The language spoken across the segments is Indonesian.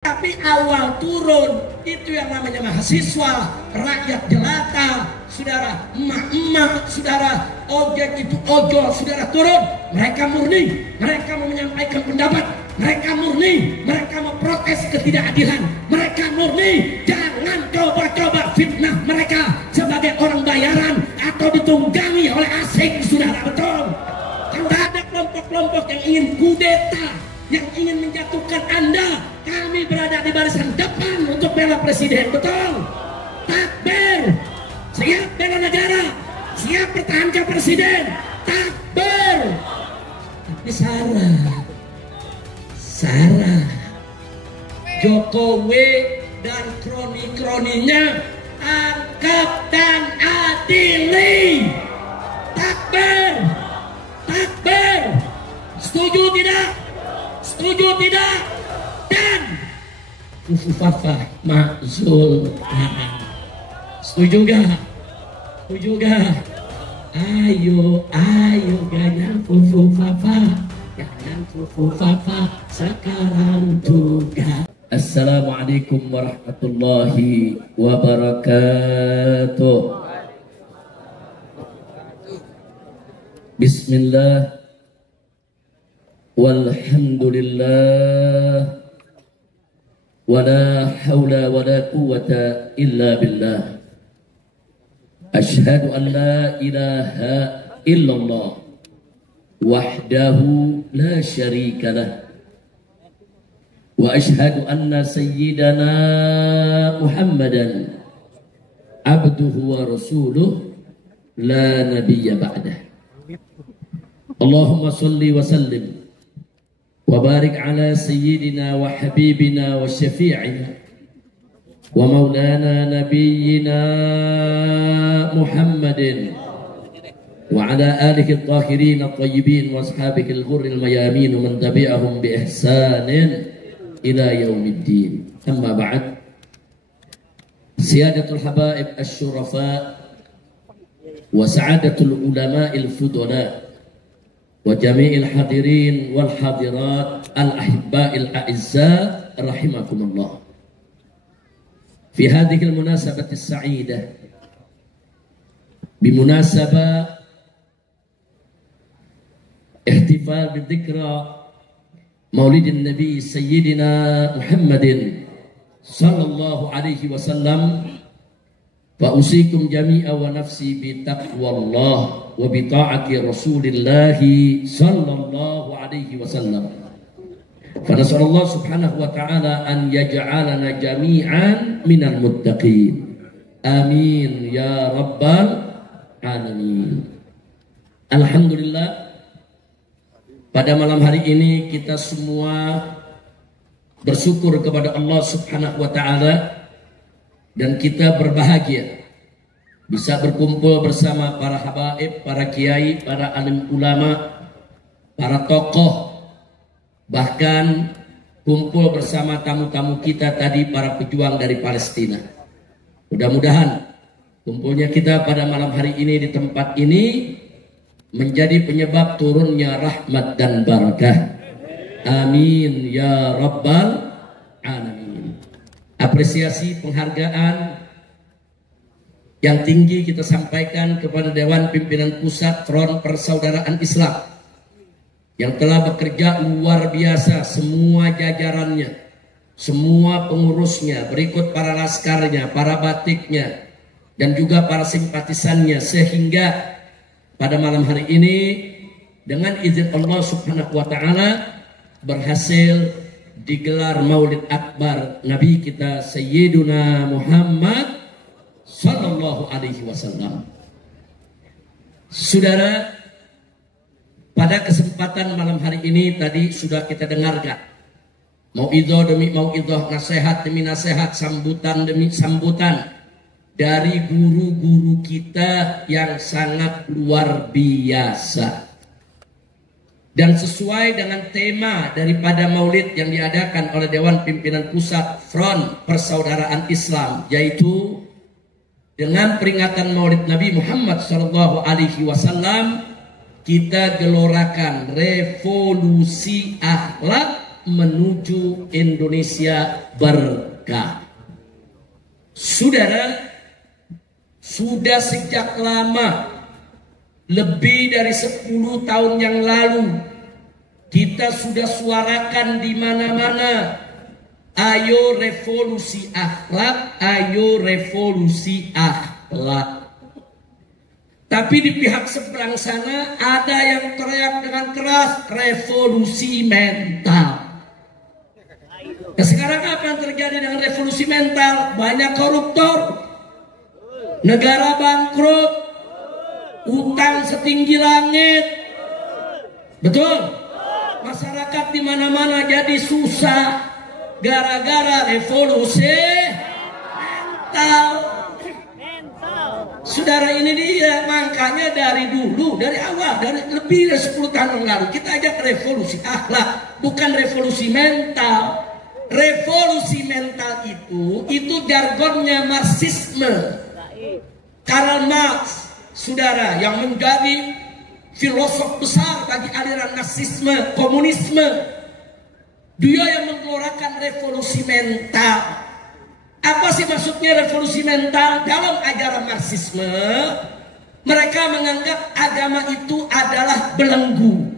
Tapi awal turun itu yang namanya mahasiswa, rakyat jelata, saudara, emak-emak, saudara, ojek itu ojol, saudara turun. Mereka murni, mereka mau menyampaikan pendapat, mereka murni, mereka mau protes ketidakadilan, mereka murni. Jangan coba-coba fitnah mereka sebagai orang bayaran atau ditunggangi oleh asing, saudara, betul. Tidak ada kelompok-kelompok yang ingin kudeta, yang ingin menjatuhkan Anda. Kami berada di barisan depan untuk bela presiden, betul. Takbir, siap bela negara, siap pertahankan presiden. Takbir. Tapi Sarah, Jokowi dan kroni-kroninya tangkap dan adili. Takbir, takbir. Setuju tidak? Setuju tidak? Dan Fufufafa Makzul. Setuju gak? Setuju gak? Ayo ganyan Fufufafa, ganyan Fufufafa sekarang juga. Assalamualaikum warahmatullahi wabarakatuh. Bismillah, walhamdulillah, wala hawla wala quwwata illa billah. Ashhadu an la ilaha illallah wahdahu la syarika lah, wa ashhadu anna sayyidana Muhammadan abduhu wa rasuluh la nabiyya ba'dah. Allahumma salli wa sallim wa barik ala sayyidina wa habibina wa syafi'ina wa maulana nabiyyina Muhammadin wa ala alihi at-tahirin at-tayyibin wa ashabihi al-ghurri al-mayamin wa man tabi'ahum bi ihsanin ila yaumiddin. Amma ba'd. Siyadatul habaib asy-syurafa wa sa'adatul ulama'il fudala wa jami'il hadirin wal hadirat al-ahibba'il a'izza rahimakumullah. Fi hadhihi al-munasabati as-sa'idah, bimunasabah ihtifal bidhikra maulidin nabi sayyidina Muhammadin sallallahu alaihi wasallam, fa usikum jami'a wa nafsi bi taqwallah wa bi ta'ati Rasulillah sallallahu alaihi wasallam. Fa nasallallahu subhanahu wa ta'ala an yaj'alana jami'an minal muttaqin. Amin ya rabbal alamin. Alhamdulillah, pada malam hari ini kita semua bersyukur kepada Allah subhanahu wa ta'ala, dan kita berbahagia bisa berkumpul bersama para habaib, para kiai, para alim ulama, para tokoh, bahkan kumpul bersama tamu-tamu kita tadi, para pejuang dari Palestina. Mudah-mudahan kumpulnya kita pada malam hari ini di tempat ini menjadi penyebab turunnya rahmat dan barakah. Amin ya rabbal alamin. Apresiasi penghargaan yang tinggi kita sampaikan kepada Dewan Pimpinan Pusat Front Persaudaraan Islam yang telah bekerja luar biasa, semua jajarannya, semua pengurusnya, berikut para laskarnya, para batiknya, dan juga para simpatisannya, sehingga pada malam hari ini dengan izin Allah subhanahu wa ta'ala berhasil digelar Maulid Akbar Nabi kita Sayyiduna Muhammad sallallahu alaihi wasallam. Saudara, pada kesempatan malam hari ini tadi sudah kita dengarkan mauidhah demi mauidhah, nasihat demi nasihat, sambutan demi sambutan dari guru-guru kita yang sangat luar biasa. Dan sesuai dengan tema daripada maulid yang diadakan oleh Dewan Pimpinan Pusat Front Persaudaraan Islam, yaitu dengan peringatan maulid Nabi Muhammad SAW, kita gelorakan revolusi akhlak menuju Indonesia berkah. Saudara, sudah sejak lama, lebih dari 10 tahun yang lalu, kita sudah suarakan di mana-mana, ayo revolusi akhlak, ayo revolusi akhlak. Tapi di pihak seberang sana ada yang teriak dengan keras, revolusi mental. Nah, sekarang apa yang terjadi dengan revolusi mental? Banyak koruptor, negara bangkrut, utang setinggi langit. Betul? Masyarakat di mana-mana jadi susah gara-gara revolusi mental. Saudara, ini dia, makanya dari dulu, dari awal, dari lebih dari 10 tahun yang lalu kita ajak revolusi akhlak, bukan revolusi mental. Revolusi mental itu jargonnya Marxisme. Karl Marx, saudara, yang menjadi filosof besar bagi aliran Marxisme, komunisme, dia yang menggelorakan revolusi mental. Apa sih maksudnya revolusi mental? Dalam ajaran Marxisme, mereka menganggap agama itu adalah belenggu.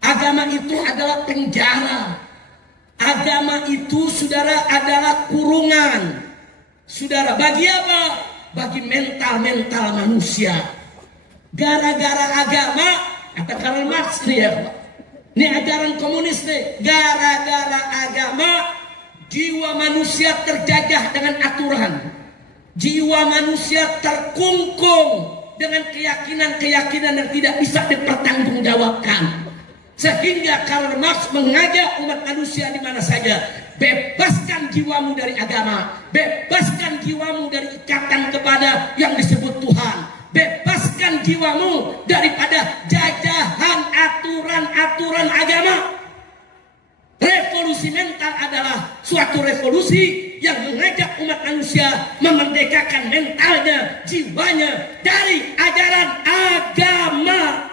Agama itu adalah penjara. Agama itu, saudara, adalah kurungan. Saudara, bagi apa? Bagi mental-mental manusia. Gara-gara agama, kata Karl Marx nih ya, ini ajaran komunis nih. Gara-gara agama, jiwa manusia terjajah dengan aturan. Jiwa manusia terkungkung dengan keyakinan-keyakinan yang tidak bisa dipertanggungjawabkan. Sehingga Karl Marx mengajak umat manusia di mana saja, bebaskan jiwamu dari agama, bebaskan jiwamu dari ikatan kepada yang disebut Tuhan, bebaskan jiwamu daripada jajahan aturan-aturan agama. Revolusi mental adalah suatu revolusi yang mengajak umat manusia memerdekakan mentalnya, jiwanya dari ajaran agama.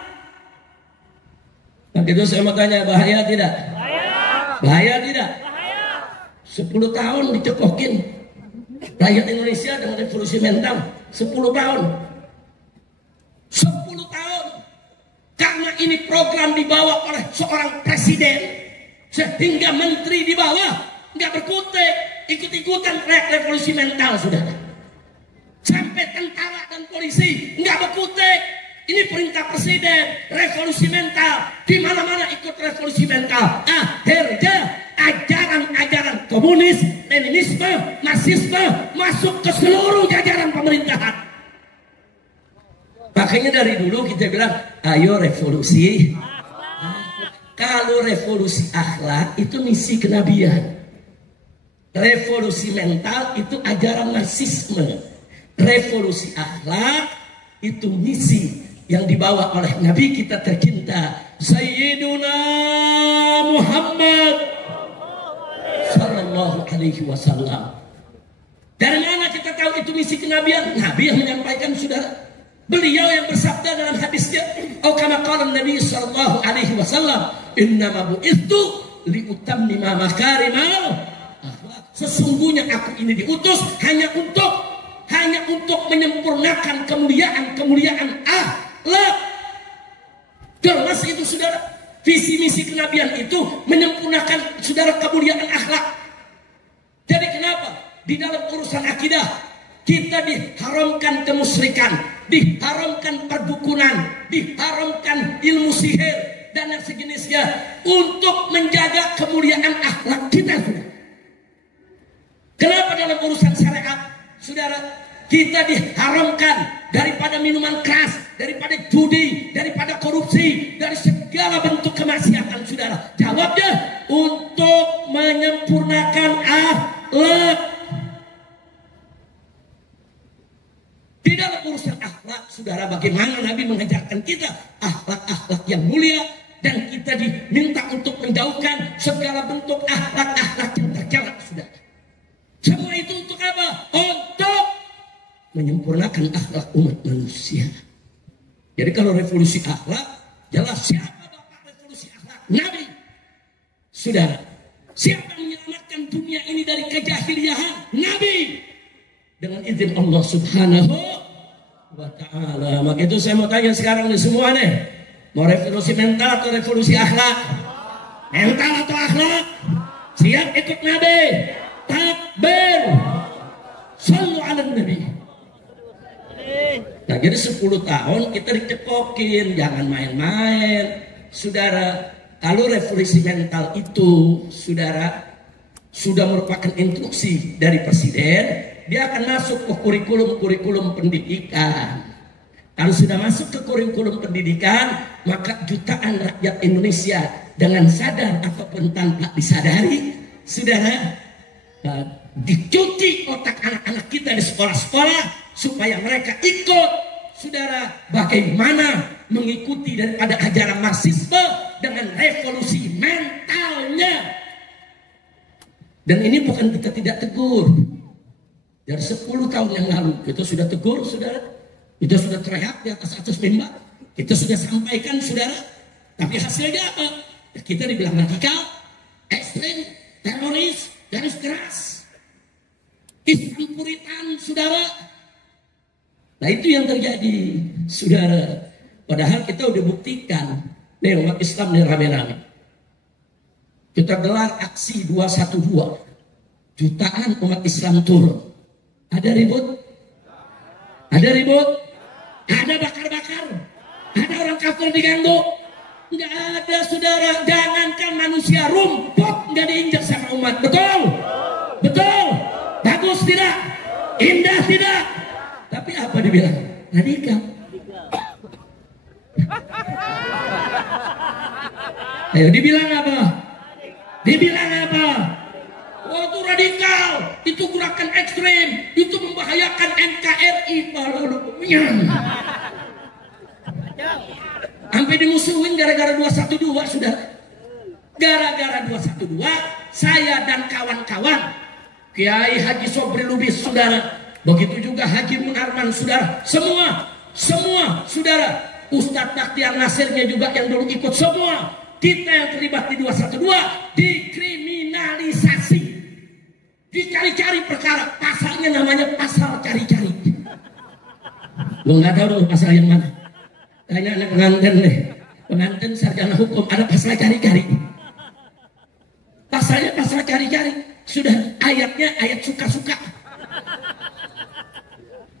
Nah, itu saya mau tanya, bahaya tidak? Bahaya tidak? 10 tahun dicekokin rakyat Indonesia dengan revolusi mental. 10 tahun. 10 tahun. Karena ini program dibawa oleh seorang presiden, sehingga menteri di bawah nggak berkutik, ikut-ikutan revolusi mental, saudara. Sampai tentara dan polisi nggak berkutik. Ini perintah presiden, revolusi mental. Di mana-mana ikut revolusi mental. Akhirnya ajaran-ajaran komunis, leninisme, marxisme masuk ke seluruh jajaran pemerintahan. Makanya dari dulu kita bilang, ayo revolusi. Kalau revolusi akhlak itu misi kenabian. Revolusi mental itu ajaran marxisme. Revolusi akhlak itu misi yang dibawa oleh Nabi kita tercinta Sayyiduna Muhammad Sallallahu Alaihi Wasallam. Dari mana kita tahu itu misi kenabian? Nabi yang menyampaikan, saudara. Beliau yang bersabda dalam hadisnya, "Au kama qala Nabi sallallahu alaihi wasallam, innama bu'ithu liutammima makarimal akhlak." Sesungguhnya aku ini diutus hanya untuk menyempurnakan kemuliaan akhlak. Jelas itu, saudara. Visi misi kenabian itu menyempurnakan, saudara, kemuliaan akhlak. Jadi kenapa di dalam urusan akidah kita diharamkan kemusyrikan, diharamkan perdukunan, diharamkan ilmu sihir dan yang sejenisnya untuk menjaga kemuliaan akhlak kita, saudara. Kenapa dalam urusan syariat, saudara, kita diharamkan daripada minuman keras, daripada judi, daripada korupsi, dari segala bentuk kemaksiatan, saudara? Jawabnya, untuk menyempurnakan akhlak. Di dalam urusan akhlak, saudara, bagaimana Nabi mengajarkan kita akhlak-akhlak yang mulia, dan kita diminta untuk menjauhkan segala bentuk akhlak-akhlak yang tercela, saudara. Semua itu untuk apa? Untuk menyempurnakan akhlak umat manusia. Jadi kalau revolusi akhlak, jelas siapa bapak revolusi akhlak? Nabi Saudara, siapa yang menyelamatkan dunia ini dari kejahiliahan? Nabi. Dengan izin Allah Subhanahu wa ta'ala. Maka itu saya mau tanya sekarang nih semua nih. Mau revolusi mental atau revolusi akhlak? Mental atau akhlak? Siap ikut Nabi? Takbir. Sallu ala Nabi. Nah jadi 10 tahun kita dicekokin. Jangan main-main. Saudara, kalau revolusi mental itu, saudara, sudah merupakan instruksi dari Presiden, dia akan masuk ke kurikulum pendidikan. Kalau sudah masuk ke kurikulum pendidikan, maka jutaan rakyat Indonesia dengan sadar ataupun tanpa disadari, saudara, dicuci otak anak-anak kita di sekolah-sekolah supaya mereka ikut, saudara, bagaimana mengikuti daripada ajaran marxisme dengan revolusi mentalnya. Dan ini bukan kita tidak tegur. Dari 10 tahun yang lalu kita sudah tegur, saudara. Kita sudah teriak di atas mimbar. Kita sudah sampaikan, saudara. Tapi hasilnya apa? Ya, kita dibilang radikal, ekstrem, teroris, garis keras, Islam puritan, saudara. Nah itu yang terjadi, saudara. Padahal kita udah buktikan, nih umat Islam nih rame-rame. Kita gelar aksi 212. Jutaan umat Islam turun. Ada ribut? Ada ribut? Ada bakar-bakar? Ada orang kafir diganggu? Enggak ada, saudara. Jangankan manusia, rumput nggak diinjak sama umat. Betul? Betul? Bagus tidak? Indah tidak? Tapi apa dibilang? Radikal. Ayo dibilang apa? Dibilang apa? Oh itu radikal, itu gerakan ekstrem, itu membahayakan NKRI. Sampai dimusuhin gara-gara 212 sudah. Gara-gara 212, saya dan kawan-kawan, Kiai Haji Sobri Lubis, saudara, begitu juga Haji Munarman, saudara, semua, saudara, Ustadz Bakhtiar Nasirnya juga yang dulu ikut, semua kita yang terlibat di 212 dikriminalisasi, dicari-cari perkara. Pasalnya namanya pasal cari-cari. Gue nggak tahu tuh pasal yang mana. Tanya anak pengantin deh, pengantin sarjana hukum, ada pasal cari-cari. Pasalnya pasal cari-cari. Sudah ayatnya ayat suka-suka.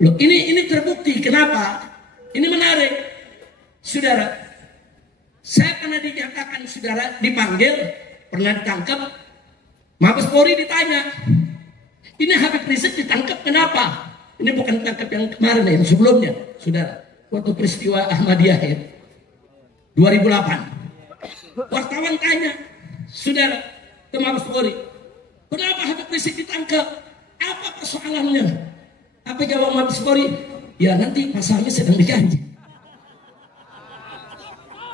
Loh, ini terbukti. Kenapa? Ini menarik, saudara. Saya pernah dinyatakan, saudara, dipanggil, pernah ditangkap. Mabes Polri ditanya, ini Habib Rizik ditangkap kenapa? Ini bukan tangkap yang kemarin, yang sebelumnya, saudara. Waktu peristiwa Ahmadiyah ya, 2008. Wartawan tanya, saudara, ke Mabes Polri, kenapa Habib Rizik ditangkap? Apa persoalannya? Apa jawab Mabes Polri? Ya nanti pasalnya sedang dikaji.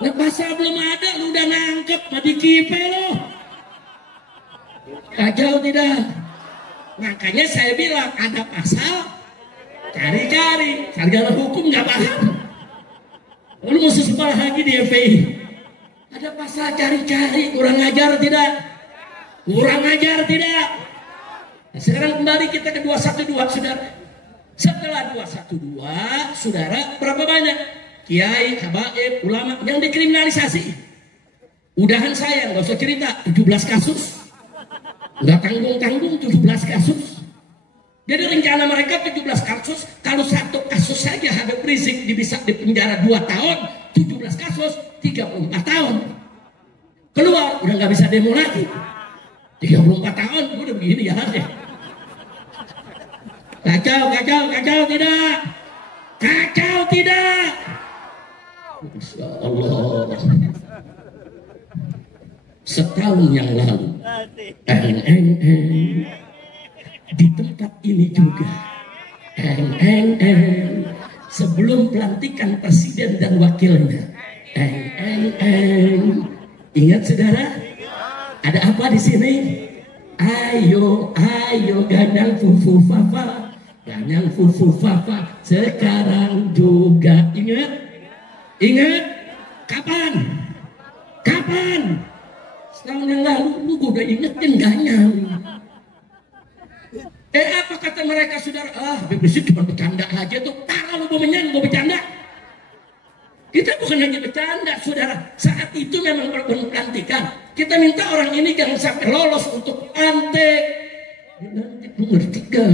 Nah pasal belum ada, lu udah nangkep, mati kipe lo. Kacau tidak? Makanya saya bilang ada pasal cari-cari, sarjana hukum nggak paham. Lu mesti sekolah lagi di FPI. Ada pasal cari-cari, kurang ajar tidak? Kurang ajar tidak? Nah, sekarang kembali kita ke 212, saudara. Setelah 212, saudara, berapa banyak kiai, habaib, ulama yang dikriminalisasi? Udahan saya, nggak usah cerita, 17 kasus. Nggak tanggung-tanggung 17 kasus. Jadi rencana mereka 17 kasus, kalau satu kasus saja Habib Rizik bisa dipenjara 2 tahun, 17 kasus 34 tahun. Keluar, udah nggak bisa demo lagi. 34 tahun, udah begini ya deh. Kacau tidak? Kacau tidak? Masya Allah. Setahun yang lalu, di tempat ini juga, sebelum pelantikan presiden dan wakilnya, ingat saudara? Ada apa di sini? Ayo, ganyang fufu fafa, ganyang fufu fafa, sekarang juga. Ingat? Kapan? Tahun yang lalu lu gue udah ingetin gak nyambung. Apa kata mereka saudara? Habib Rizik cuma bercanda aja tuh. Kalau lu mau menyanyi gue bercanda. Kita bukan hanya bercanda saudara. Saat itu memang pelantikan. Kita minta orang ini jangan sampai lolos untuk lantik. Nanti lu ngerti gak?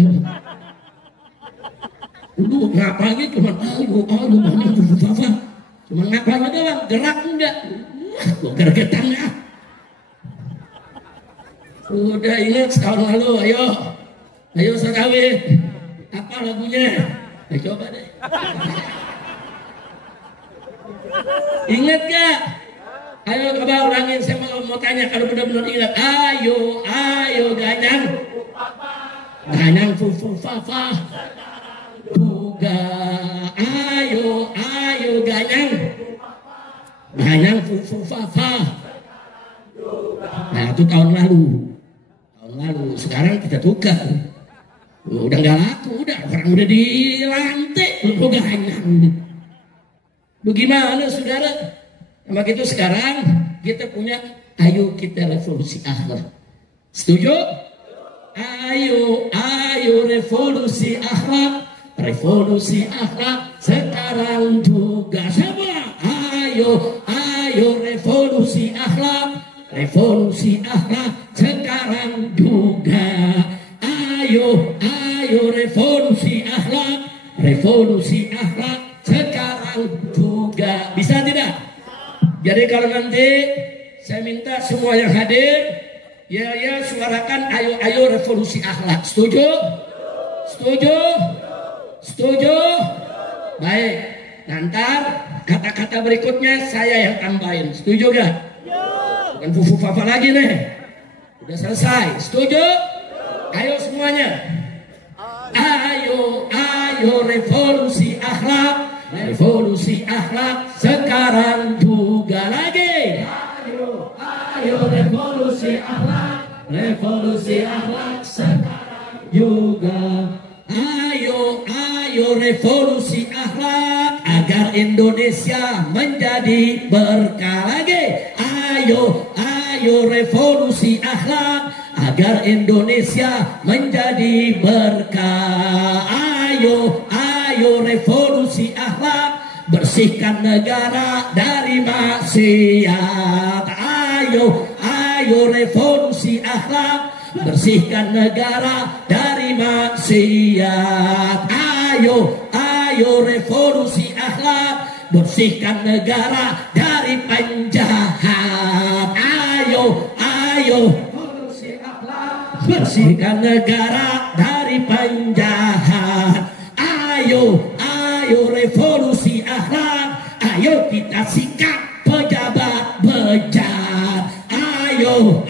Lu ngapanya cuma ayo banyak fufu-fafa. Cuma ngapanya doang, gerak enggak. Gue gergetan ya. Udah ingat setahun lalu, ayo Sakawi, apa lagunya? Coba deh. Ingat gak? Ayo coba ulangin, saya mau tanya kalau benar-benar ingat. Ayo ganyang fufu fafa. Buga, ayo ganyang fufu fafa. Nah itu tahun lalu. Sekarang kita tukar. Udah nggak laku, orang udah dilantik, lu ganyang. Bagaimana saudara? Maka itu sekarang kita punya, ayo kita revolusi akhlak. Setuju? Ayo revolusi akhlak. Revolusi akhlak sekarang juga semua. Ayo revolusi akhlak. Revolusi akhlak sekarang juga. Ayo revolusi akhlak. Revolusi akhlak sekarang juga. Bisa tidak? Jadi kalau nanti saya minta semua yang hadir, ya suarakan ayo revolusi akhlak. Setuju? Baik. Nanti kata-kata berikutnya saya yang tambahin. Setuju gak? Bukan fufu fafa lagi nih. Udah selesai. Setuju? Ayo semuanya. Ayo revolusi akhlak. Revolusi akhlak sekarang juga lagi. Ayo revolusi akhlak. Revolusi akhlak sekarang juga. Ayo revolusi akhlak agar Indonesia menjadi berkah lagi. Ayo revolusi akhlak agar Indonesia menjadi berkah. Ayo revolusi akhlak, bersihkan negara dari maksiat. Ayo revolusi akhlak, bersihkan negara dari maksiat. Ayo revolusi akhlak, bersihkan negara dari penjahat. Ayo revolusi akhlak, bersihkan negara dari penjahat. Ayo revolusi akhlak, ayo kita sikat pejabat bejat. Ayo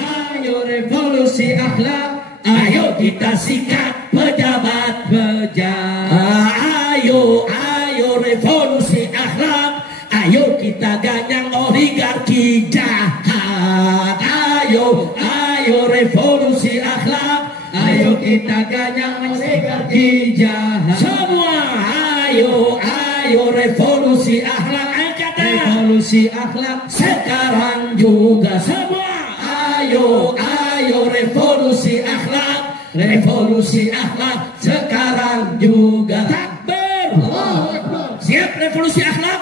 revolusi akhlak, ayo kita sikat pejabat bejat. Ayo revolusi akhlak, ayo kita ganyang oligarki jahat. Ayo revolusi akhlak, ayo kita ganyang oligarki jahat. Semua ayo revolusi akhlak. Angkatan revolusi akhlak sekarang juga semua. Ayo revolusi akhlak. Revolusi akhlak sekarang juga. Takbir. Siap revolusi akhlak?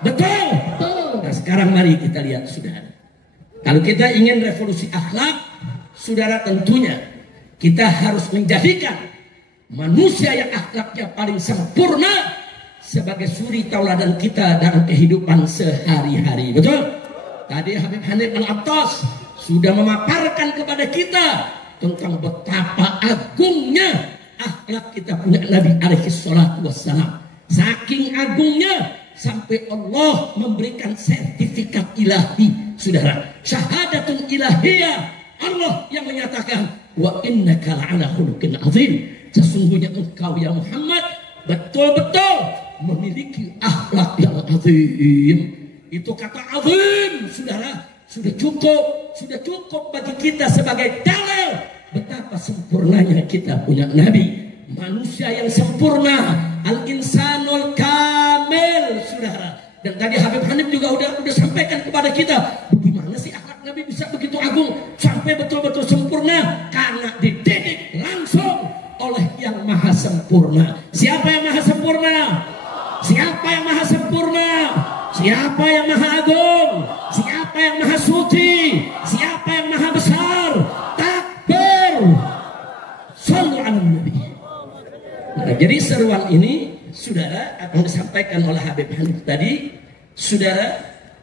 Betul. Nah sekarang mari kita lihat saudara. Kalau kita ingin revolusi akhlak, saudara, tentunya kita harus menjadikan manusia yang akhlaknya paling sempurna sebagai suri tauladan kita dalam kehidupan sehari-hari. Betul? Tadi Habib Hanif Al-Attas sudah memaparkan kepada kita tentang betapa agungnya akhlak kita punya Nabi alaihi salatu wassalam. Saking agungnya sampai Allah memberikan sertifikat ilahi, saudara. Syahadatun ilahiyah. Allah yang menyatakan wa innaka la'ala khuluqin azim. Sesungguhnya engkau ya Muhammad betul-betul memiliki akhlak yang azim. Itu kata azim, saudara, sudah cukup bagi kita sebagai dalil betapa sempurnanya kita punya Nabi, manusia yang sempurna, al-insanul kamil, saudara. Dan tadi Habib Hanif juga udah sampaikan kepada kita, bagaimana sih akhlak Nabi bisa begitu agung sampai betul-betul sempurna karena dididik langsung oleh yang maha sempurna. Siapa yang maha sempurna? Siapa yang maha sempurna? Siapa yang maha agung? Siapa yang maha suci? Siapa yang maha besar? Takbir. Shallu ala nabi. Nah, jadi seruan ini saudara akan disampaikan oleh Habib Hanif tadi, saudara,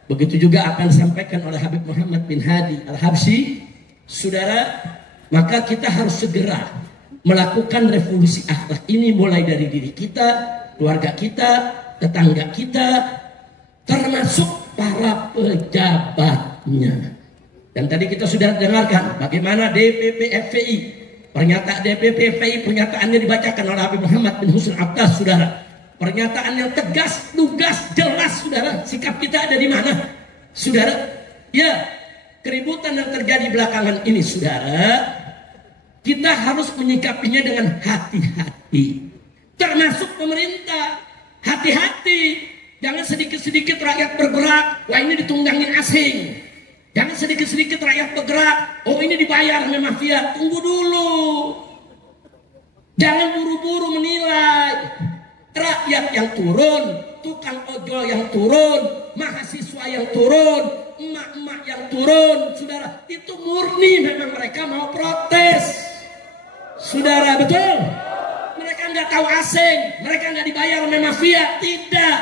begitu juga akan disampaikan oleh Habib Muhammad bin Hadi Al-Habsyi, saudara. Maka kita harus segera melakukan revolusi akhlak ini mulai dari diri kita, keluarga kita, tetangga kita, termasuk para pejabatnya. Dan tadi kita sudah dengarkan bagaimana DPP FPI, pernyataan DPP FPI, pernyataannya dibacakan oleh Habib Muhammad bin Husn Abbas, saudara. Pernyataan yang tegas, lugas, jelas, saudara. Sikap kita ada di mana, saudara? Ya, keributan yang terjadi belakangan ini, saudara, kita harus menyikapinya dengan hati-hati. Termasuk pemerintah, hati-hati. Jangan sedikit-sedikit rakyat bergerak, wah ini ditunggangin asing. Jangan sedikit-sedikit rakyat bergerak, oh ini dibayar oleh mafia. Tunggu dulu. Jangan buru-buru menilai. Rakyat yang turun, tukang ojol yang turun, mahasiswa yang turun, emak-emak yang turun, saudara, itu murni memang mereka mau protes. Saudara, betul? Mereka nggak tahu asing, mereka nggak dibayar oleh mafia, tidak.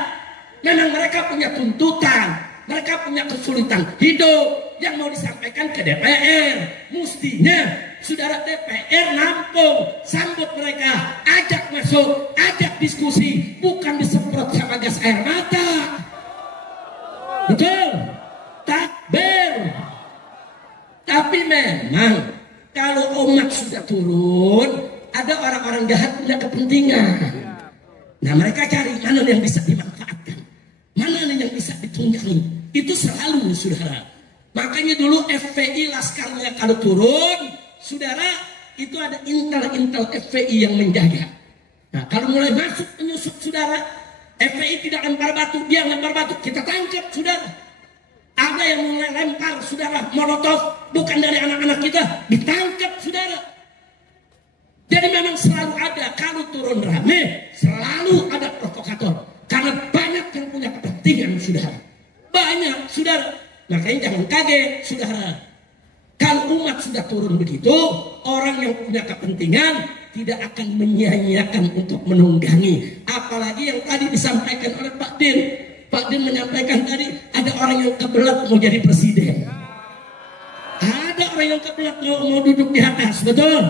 Memang mereka punya tuntutan, mereka punya kesulitan hidup yang mau disampaikan ke DPR. Mestinya saudara DPR nampung, sambut mereka, ajak masuk, ajak diskusi, bukan disemprot sama gas air mata. Betul? Takbir. Tapi memang kalau umat sudah turun, ada orang-orang jahat punya kepentingan. Nah, mereka cari mana yang bisa dimanfaatkan, mana yang bisa ditunggangi. Itu selalu, saudara. Makanya dulu FPI laskarnya kalau turun, saudara, itu ada intel FPI yang menjaga. Nah, kalau mulai masuk penyusup, saudara, FPI tidak lempar batu, dia lempar batu, kita tangkap, saudara. Ada yang mulai lempar, saudara, molotov, bukan dari anak-anak kita, ditangkap, saudara. Jadi memang selalu ada, kalau turun rame, selalu ada provokator. Karena banyak yang punya kepentingan, saudara. Banyak, saudara. Makanya jangan kaget, saudara. Kalau umat sudah turun begitu, orang yang punya kepentingan tidak akan menyia-nyiakan untuk menunggangi. Apalagi yang tadi disampaikan oleh Pak Din. Pak Din menyampaikan tadi, ada orang yang kebelet mau jadi presiden. Ada orang yang kebelet mau duduk di atas, betul?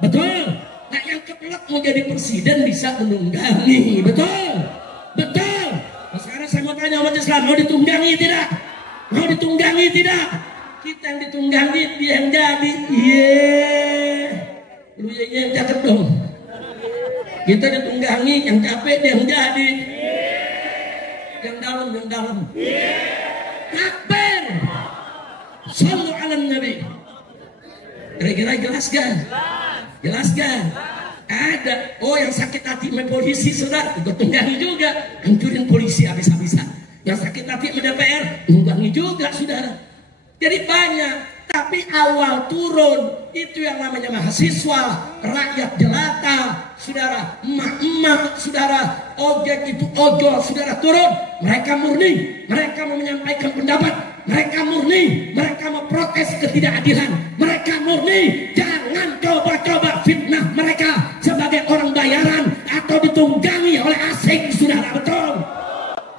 Betul. Nah, yang kebelet mau jadi presiden bisa menunggangi, betul? Betul. Nah, sekarang saya mau tanya umat Islam, mau ditunggangi tidak? Mau ditunggangi tidak? Kita yang ditunggangi, dia yang jadi. Lu yang cakep dong. Kita ditunggangi, yang capek dia yang jadi. Yang dalam. Takbir. Shallu ala nabi. Kira-kira jelas kan? Jelas kan? Ada. Oh, yang sakit hati sama polisi, saudara, ditunggangi juga, hancurin polisi habis-habisan. Yang sakit hati sama DPR, tunggangi juga, saudara. Jadi banyak. Tapi awal turun itu yang namanya mahasiswa, rakyat jelata, saudara, emak-emak, saudara, ojek itu ojol, saudara, turun. Mereka murni, mereka mau menyampaikan pendapat, mereka murni, mereka mau protes ketidakadilan, mereka murni. Jangan coba-coba fitnah mereka sebagai orang bayaran atau ditunggangi oleh asing, saudara, betul?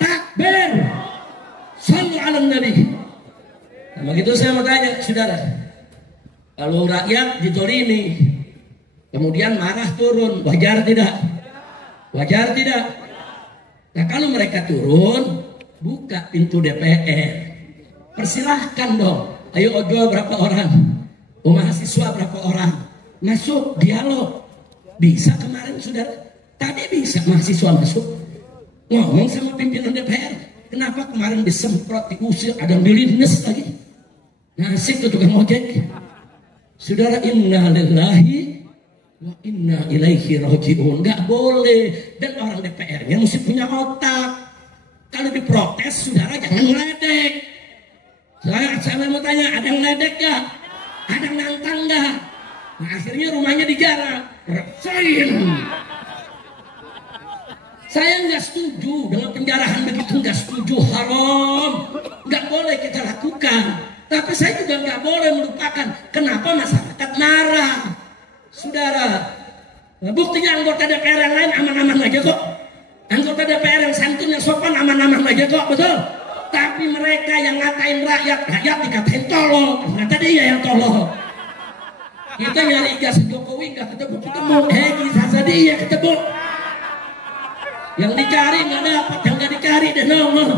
Takbir. Shallu ala nabi. Nah, begitu saya mau tanya, saudara, kalau rakyat ditolimi, kemudian marah turun, wajar tidak? Wajar tidak? Nah, kalau mereka turun, buka pintu DPR, persilahkan dong. Ayo ojol berapa orang? Oh, mahasiswa berapa orang? Masuk, dialog. Bisa kemarin, saudara? Tadi bisa mahasiswa masuk, ngomong sama pimpinan DPR. Kenapa kemarin disemprot, diusir, ada yang dilindes lagi? Nasib tuh tukang ojek. Saudara, inna lillahi wa inna ilaihi raji'un. Nggak boleh. Dan orang DPR-nya mesti punya otak. Kalau diprotes, saudara, jangan meledek. Saya mau tanya, ada yang ledek gak? Ada yang nantang gak? Nah, akhirnya rumahnya dijarah. Rasain. Saya nggak setuju dengan penjarahan begitu, nggak setuju, haram, nggak boleh kita lakukan. Tapi saya juga nggak boleh melupakan kenapa masyarakat marah, saudara. Nah, buktinya anggota DPR yang lain aman-aman aja kok. Anggota DPR yang santun, yang sopan aman-aman aja kok, betul. Tapi mereka yang ngatain rakyat dikatain tolol. Ternyata dia yang tolol. Kita nyari ijazah Jokowi nggak ketemu, ijazah dia ketemu. Yang dicari nggak dapat, yang nggak dicari deh nongol.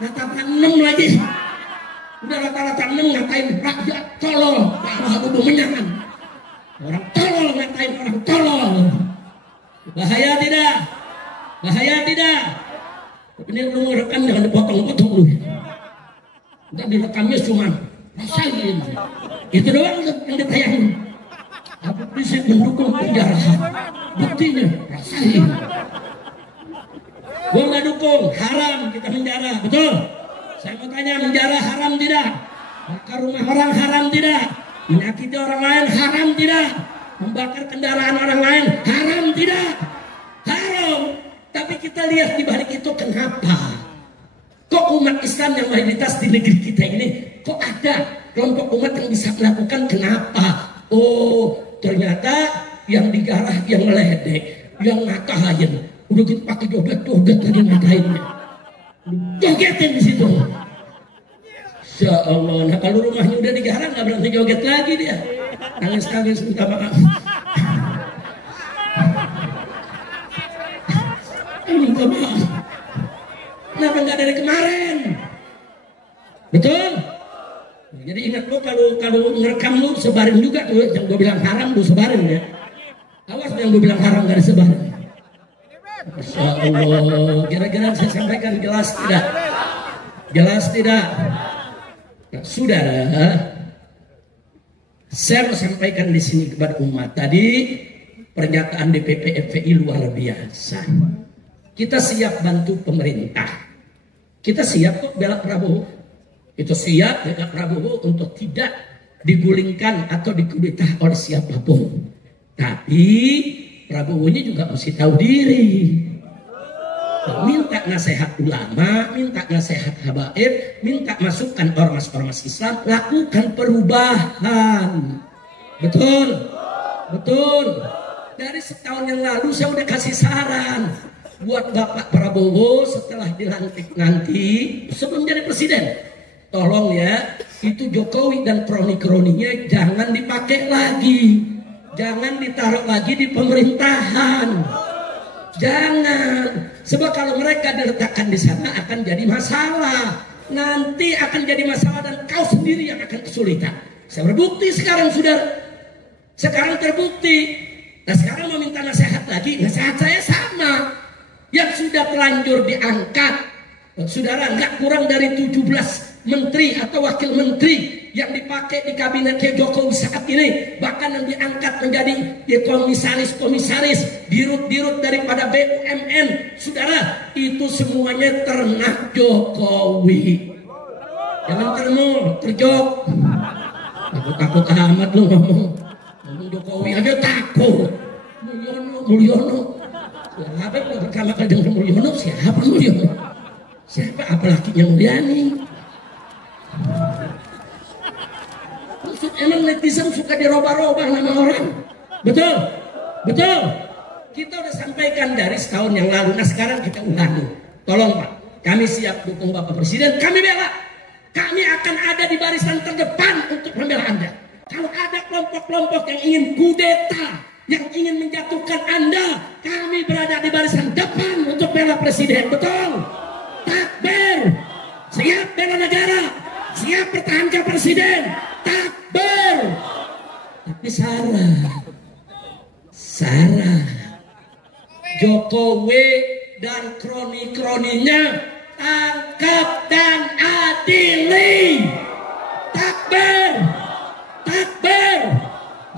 Rata-rata 6 lagi. Udah rata-rata 6 ngatain rakyat tolol. Wah, udah menyangan. Orang tolol ngatain orang tolol. Bahaya tidak? Bahaya tidak? Ini lu rekam jangan dipotong-potong lu. Udah direkamnya cuma rasain. Itu doang yang ditayangin. Habib Rizik mendukung penjarahan. Buktinya rasain. Gue nggak dukung, haram kita menjara, betul? Saya mau tanya, menjara haram tidak? Bakar rumah orang haram tidak? Menyakiti orang lain haram tidak? Membakar kendaraan orang lain haram tidak? Haram. Tapi kita lihat di balik itu kenapa? Kok umat Islam yang mayoritas di negeri kita ini, kok ada kelompok umat yang bisa melakukan? Kenapa? Oh, ternyata yang digarah, yang meledek, yang ngatahin. Udah gitu pakai joget lagi ngatainnya. Jogetin di situ. Ya Allah, nah kalau rumahnya udah digarah nggak berani joget lagi dia. Nangis minta maaf. Minta maaf. Kenapa nggak dari kemarin? Betul? Jadi ingat lo kalau ngerekam lo sebarin juga tuh yang gue bilang haram lo sebarin ya. Awas yang gue bilang haram gak disebarin. Masya Allah, kira-kira saya sampaikan jelas tidak? Jelas tidak? Nah, saudara, saya mau sampaikan di sini kepada umat tadi pernyataan DPP FPI luar biasa. Kita siap bantu pemerintah. Kita siap kok bela Prabowo. Itu siap bela Prabowo untuk tidak digulingkan atau dikudeta oleh siapapun. Tapi Prabowo-nya juga mesti tahu diri. Minta nasihat ulama, minta nasihat habaib, minta masukan ormas-ormas Islam, lakukan perubahan. Betul? Betul. Dari setahun yang lalu saya udah kasih saran buat Bapak Prabowo setelah dilantik nanti, sebelum jadi presiden. Tolong ya, itu Jokowi dan kroni-kroninya jangan dipakai lagi. Jangan ditaruh lagi di pemerintahan. Jangan. Sebab kalau mereka diletakkan di sana akan jadi masalah. Nanti akan jadi masalah dan kau sendiri yang akan kesulitan. Saya berbukti sekarang, saudara. Sekarang terbukti. Nah sekarang mau minta nasihat lagi. Nasihat saya sama. Yang sudah terlanjur diangkat. Saudara, nggak kurang dari 17 menteri atau wakil menteri yang dipakai di kabinetnya Jokowi saat ini, bahkan yang diangkat menjadi komisaris, dirut daripada BUMN, saudara, itu semuanya ternak Jokowi. Jangan terjok. Takut amat lu ngomong Jokowi aja takut. Mulyono. Siapa yang pertama kali dengar Mulyono? Siapa Mulyono? Siapa apalakinya Mulyani? Emang netizen suka dirobah-robah nama orang? Betul? Betul? Kita udah sampaikan dari setahun yang lalu. Nah sekarang kita ulangi. Tolong Pak, kami siap dukung Bapak Presiden. Kami bela. Kami akan ada di barisan terdepan untuk membela Anda. Kalau ada kelompok-kelompok yang ingin kudeta, yang ingin menjatuhkan Anda, kami berada di barisan depan untuk bela Presiden. Betul? Takbir. Siap bela negara. Siap pertahankan Presiden. Takbir. Tapi Sarah Jokowi dan kroni-kroninya tangkap dan adili. Takbir. Takbir.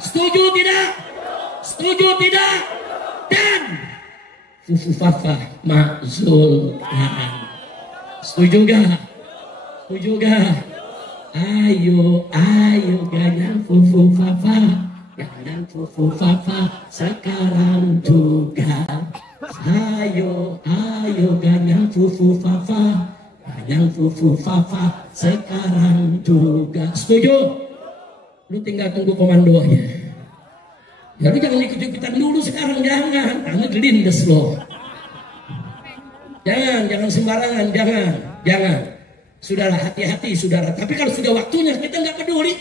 Setuju tidak? Setuju tidak? Dan Fufufafa Ma'zul. Setuju gak? Setuju gak? Ayo, ayo ganyang fufu fafa, ganyang fufu fafa sekarang juga. Ayo, ayo ganyang fufu fafa, ganyang fufu fafa sekarang juga. Setuju? Lu tinggal tunggu komando aja. Ya lu jangan ikut-ikutan dulu sekarang, jangan. Tangan gelindes loh. Jangan sembarangan, jangan. Saudara, hati-hati saudara. Tapi kalau sudah waktunya kita nggak peduli.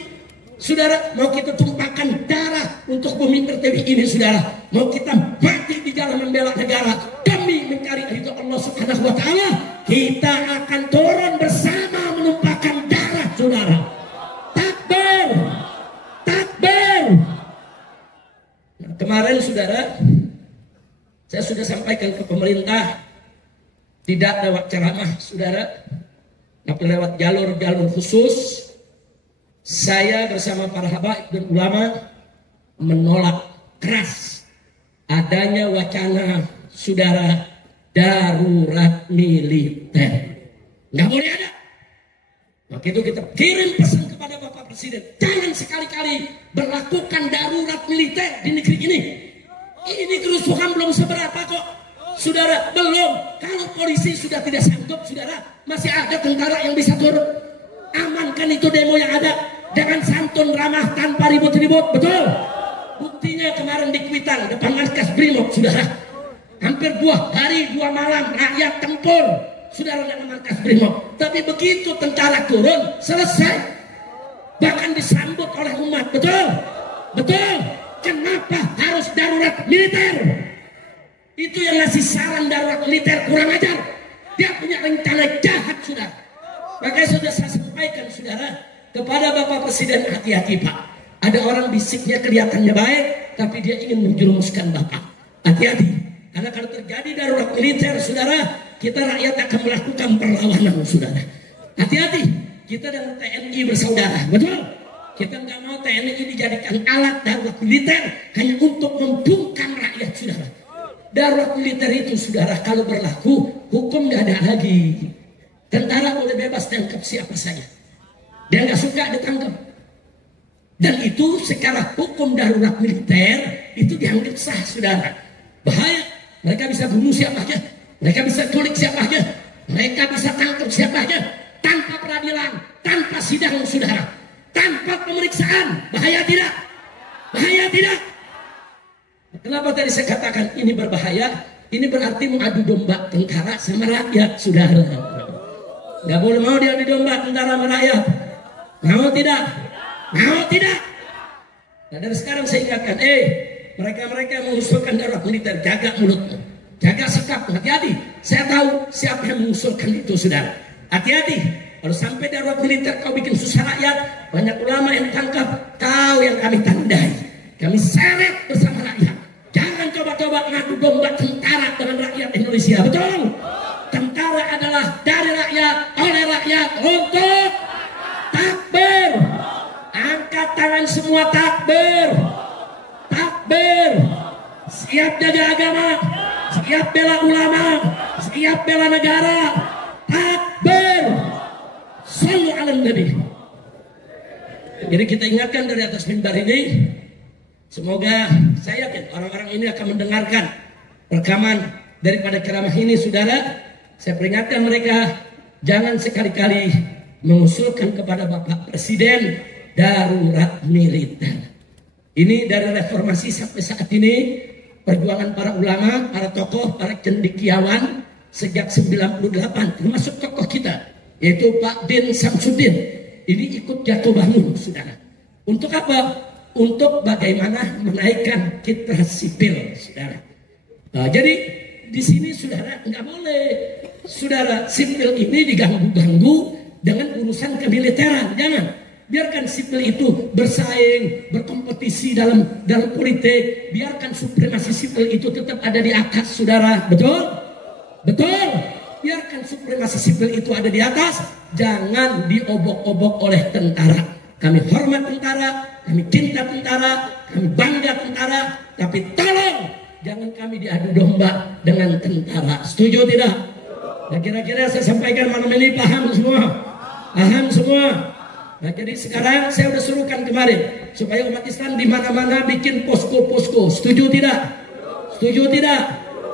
Saudara, mau kita tumpahkan darah untuk bumi pertiwi ini, saudara. Mau kita mati di jalan membela negara demi mencari ridho Allah Subhanahu wa taala, kita akan turun bersama menumpahkan darah, saudara. Takbir. Takbir. Nah, kemarin saudara, saya sudah sampaikan ke pemerintah, tidak lewat ceramah, saudara, tapi lewat jalur-jalur khusus. Saya bersama para habaib dan ulama menolak keras adanya wacana, saudara, darurat militer. Nggak boleh ada. Maka itu kita kirim pesan kepada Bapak Presiden, jangan sekali-kali berlakukan darurat militer di negeri ini. Ini kerusuhan belum seberapa kok, saudara, belum. Kalau polisi sudah tidak sanggup, saudara, masih ada tentara yang bisa turun. Amankan itu demo yang ada dengan santun ramah tanpa ribut-ribut, betul? Buktinya kemarin di Kuitang depan markas Brimob, saudara, hampir 2 hari 2 malam rakyat tempur, saudara, dengan markas Brimob. Tapi begitu tentara turun, selesai. Bahkan disambut oleh umat, betul? Betul? Kenapa harus darurat militer? Itu yang ngasih saran darurat militer kurang ajar. Dia punya rencana jahat, saudara. Makanya sudah saya sampaikan, saudara, kepada Bapak Presiden, hati-hati Pak. Ada orang bisiknya kelihatannya baik, tapi dia ingin menjerumuskan Bapak. Hati-hati. Karena kalau terjadi darurat militer, saudara, kita rakyat akan melakukan perlawanan, saudara. Hati-hati. Kita dengan TNI bersaudara, betul? Kita nggak mau TNI dijadikan alat darurat militer hanya untuk membungkam rakyat, saudara. Darurat militer itu, saudara, kalau berlaku, hukum nggak ada lagi. Tentara boleh bebas tangkap siapa saja. Dia nggak suka ditangkap. Dan itu secara hukum darurat militer itu dianggap sah, saudara. Bahaya. Mereka bisa bunuh siapa aja. Mereka bisa culik siapa aja. Mereka bisa tangkap siapa aja. Tanpa peradilan, tanpa sidang, saudara. Tanpa pemeriksaan. Bahaya tidak? Bahaya tidak? Kenapa tadi saya katakan ini berbahaya? Ini berarti mengadu domba tentara sama rakyat, saudara. Gak boleh mau dia adu domba tentara sama rakyat. Mau tidak? Mau tidak? Nah, dari sekarang saya ingatkan, mereka-mereka yang mengusulkan darurat militer, jaga mulutmu, jaga sikap, hati-hati. Saya tahu siapa yang mengusulkan itu, saudara. Hati-hati. Kalau sampai darurat militer kau bikin susah rakyat, banyak ulama yang tangkap, kau yang kami tandai. Kami seret bersama rakyat. Jangan coba-coba ngadu domba tentara dengan rakyat Indonesia, betul? Tentara adalah dari rakyat, oleh rakyat, untuk takbir. Angkat tangan semua, takbir. Takbir. Siap jaga agama, siap bela ulama, siap bela negara. Takbir. Sallu ala Nabi. Jadi kita ingatkan dari atas mimbar ini, semoga saya yakin orang-orang ini akan mendengarkan rekaman daripada ceramah ini, saudara. Saya peringatkan mereka, jangan sekali-kali mengusulkan kepada Bapak Presiden darurat militer. Ini dari reformasi sampai saat ini, perjuangan para ulama, para tokoh, para cendekiawan sejak 98, termasuk tokoh kita, yaitu Pak Din Samsudin. Ini ikut jatuh bangun, saudara. Untuk apa? Untuk bagaimana menaikkan citra sipil, saudara. Nah, jadi di sini, saudara, nggak boleh, saudara, sipil ini diganggu-ganggu dengan urusan kemiliteran. Jangan. Biarkan sipil itu bersaing, berkompetisi dalam politik. Biarkan supremasi sipil itu tetap ada di atas, saudara. Betul? Betul? Biarkan supremasi sipil itu ada di atas. Jangan diobok-obok oleh tentara. Kami hormat tentara, kami cinta tentara, kami bangga tentara. Tapi tolong, jangan kami diadu domba dengan tentara. Setuju tidak? Nah, kira-kira saya sampaikan malam ini paham semua? Paham semua? Nah, jadi sekarang saya udah suruhkan kemarin supaya umat Islam di mana-mana bikin posko-posko. Setuju tidak? Setuju tidak?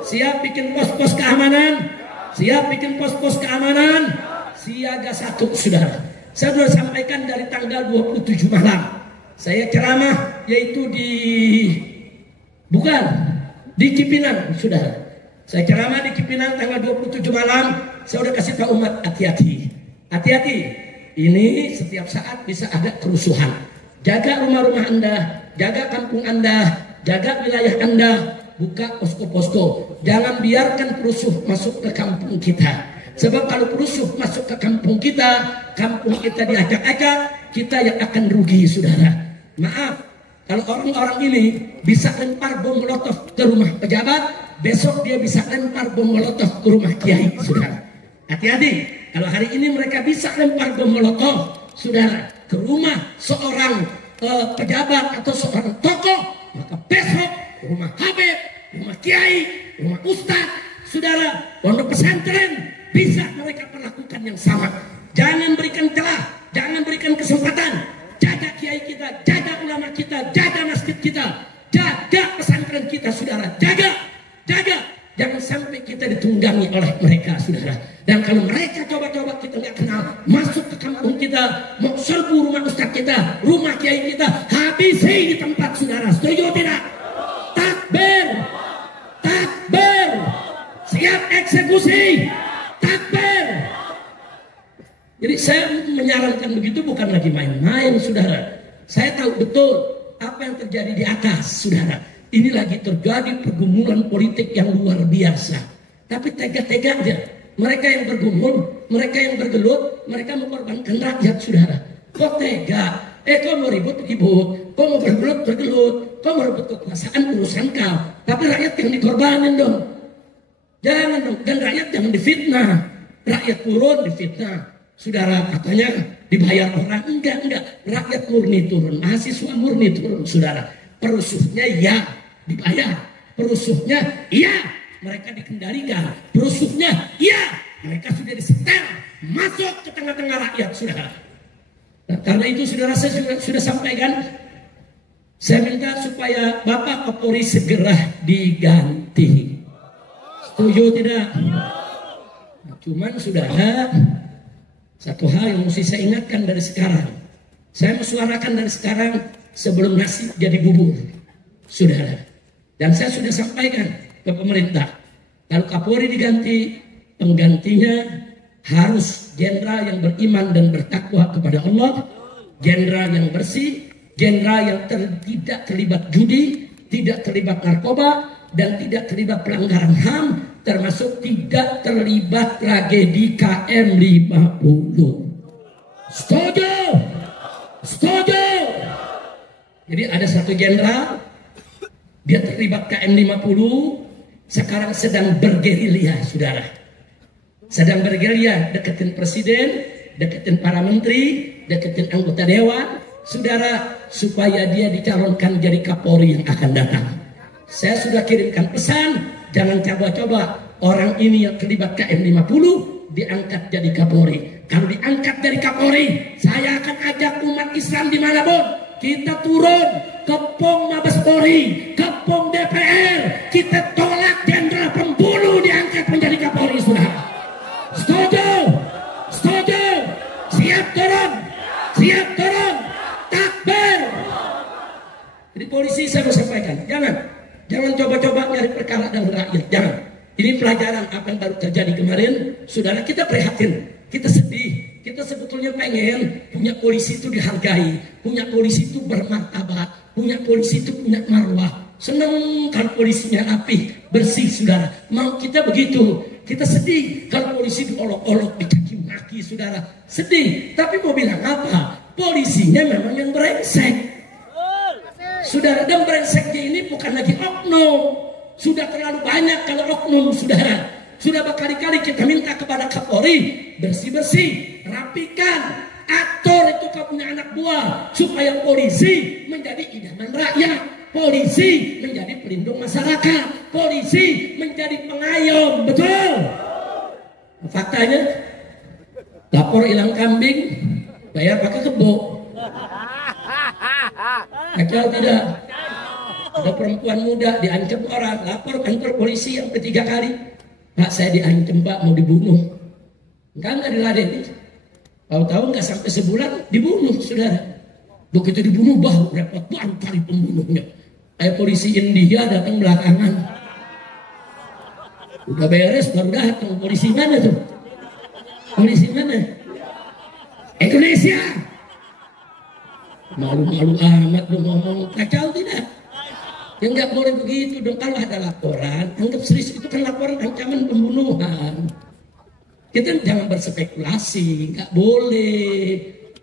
Siap bikin pos-pos keamanan? Siap bikin pos-pos keamanan? Siaga 1, saudara. Saya sudah sampaikan dari tanggal 27 malam. Saya ceramah yaitu bukan di Cipinang, saudara. Saya ceramah di Cipinang tanggal 27 malam. Saya udah kasih tahu umat, hati-hati. Hati-hati. Ini setiap saat bisa ada kerusuhan. Jaga rumah-rumah Anda, jaga kampung Anda, jaga wilayah Anda, buka posko-posko. Jangan biarkan perusuh masuk ke kampung kita. Sebab kalau perusuh masuk ke kampung kita diacak-acak, kita yang akan rugi, saudara. Maaf, kalau orang-orang ini bisa lempar bom molotov ke rumah pejabat, besok dia bisa lempar bom molotov ke rumah kiai, saudara. Hati-hati. Kalau hari ini mereka bisa lempar bom molotov, saudara, ke rumah seorang pejabat atau seorang tokoh, maka besok rumah habib, rumah kiai, rumah ustadz, saudara, pondok pesantren bisa mereka perlakukan yang sama. Jangan berikan celah, jangan berikan kesempatan. Jaga kiai kita, jaga ulama kita, jaga masjid kita, jaga pesantren kita, saudara, jaga. Jangan sampai kita ditunggangi oleh mereka, saudara. Dan kalau mereka coba-coba kita nggak kenal, masuk ke kampung kita, mau serbu rumah ustaz kita, rumah kiai kita, habisi di tempat, saudara. Setuju tidak? Takbir, takbir, siap eksekusi, takbir. Jadi saya menyarankan begitu bukan lagi main-main, saudara. Saya tahu betul apa yang terjadi di atas, saudara. Ini lagi terjadi pergumulan politik yang luar biasa. Tapi tega-teganya mereka yang bergumul, mereka yang bergelut, mereka mengorbankan rakyat, saudara. Kok tega? Kau mau ribut-ribut, kau mau bergelut-bergelut, kau mau rebut kekuasaan, urusan kau. Tapi rakyat yang dikorbanin dong. Jangan dong, dan rakyat jangan difitnah. Rakyat turun difitnah. Saudara, katanya dibayar orang. Enggak. Rakyat murni turun, mahasiswa murni turun, saudara. Perusuhnya ya dibayar, perusuhnya iya mereka dikendalikan, perusuhnya iya mereka sudah disetel masuk ke tengah-tengah rakyat, saudara. Nah, karena itu saudara, saya sudah sampaikan, saya minta supaya Bapak Kapolri segera diganti. Setuju tidak? Nah, cuman saudara, satu hal yang mesti saya ingatkan dari sekarang, saya mensuarakan dari sekarang sebelum nasi jadi bubur, saudara. Dan saya sudah sampaikan ke pemerintah, kalau Kapolri diganti, penggantinya harus jenderal yang beriman dan bertakwa kepada Allah, jenderal yang bersih, jenderal yang tidak terlibat judi, tidak terlibat narkoba, dan tidak terlibat pelanggaran HAM, termasuk tidak terlibat tragedi KM 50. Setuju? Setuju? Jadi ada satu jenderal, dia terlibat KM 50, sekarang sedang bergerilya, saudara. Sedang bergerilya, deketin presiden, deketin para menteri, deketin anggota dewan, saudara, supaya dia dicalonkan jadi Kapolri yang akan datang. Saya sudah kirimkan pesan, jangan coba-coba orang ini yang terlibat KM 50 diangkat jadi Kapolri. Kalau diangkat dari Kapolri, saya akan ajak umat Islam dimanapun, kita turun ke Pom Mabes Polri, ke Pom DPR, kita tolak jenderal pembunuh diangkat menjadi Kapolri, saudara. Setuju? Setuju? Siap turun? Siap turun? Takbir! Jadi polisi saya mau sampaikan, jangan coba-coba nyari perkara dengan rakyat, jangan. Ini pelajaran apa yang baru terjadi kemarin, saudara. Kita prihatin, kita sedih. Kita sebetulnya pengen punya polisi itu dihargai, punya polisi itu bermartabat, punya polisi itu punya marwah. Senang kalau polisinya rapi, bersih, saudara. Mau kita begitu. Kita sedih kalau polisi diolok-olok, dicaci maki, saudara. Sedih. Tapi mau bilang apa? Polisinya memang yang brengsek, saudara. Dan brengseknya ini bukan lagi oknum. Sudah terlalu banyak kalau oknum, saudara. Sudah berkali-kali kita minta kepada Kapolri, bersih-bersih, rapikan, atur itu kau punya anak buah, supaya polisi menjadi idaman rakyat, polisi menjadi pelindung masyarakat, polisi menjadi pengayom, betul? Faktanya, lapor hilang kambing, bayar pakai kebo. Kacau tidak? Ada perempuan muda diancam orang, lapor kantor polisi yang ketiga kali. Pak, saya diancam Pak, mau dibunuh. Enggak diladenin. Tahu-tahu nggak sampai sebulan dibunuh, saudara. Begitu dibunuh baru repot, baru cari pembunuhnya. Kayak polisi India datang belakangan. Udah beres baru datang. Polisi mana tuh? Polisi mana? Indonesia. Malu-malu amat lu ngomong. Kacau tidak? Yang nggak boleh begitu dong. Kalau ada laporan, anggap serius, itu kan laporan ancaman pembunuhan. Kita jangan berspekulasi, nggak boleh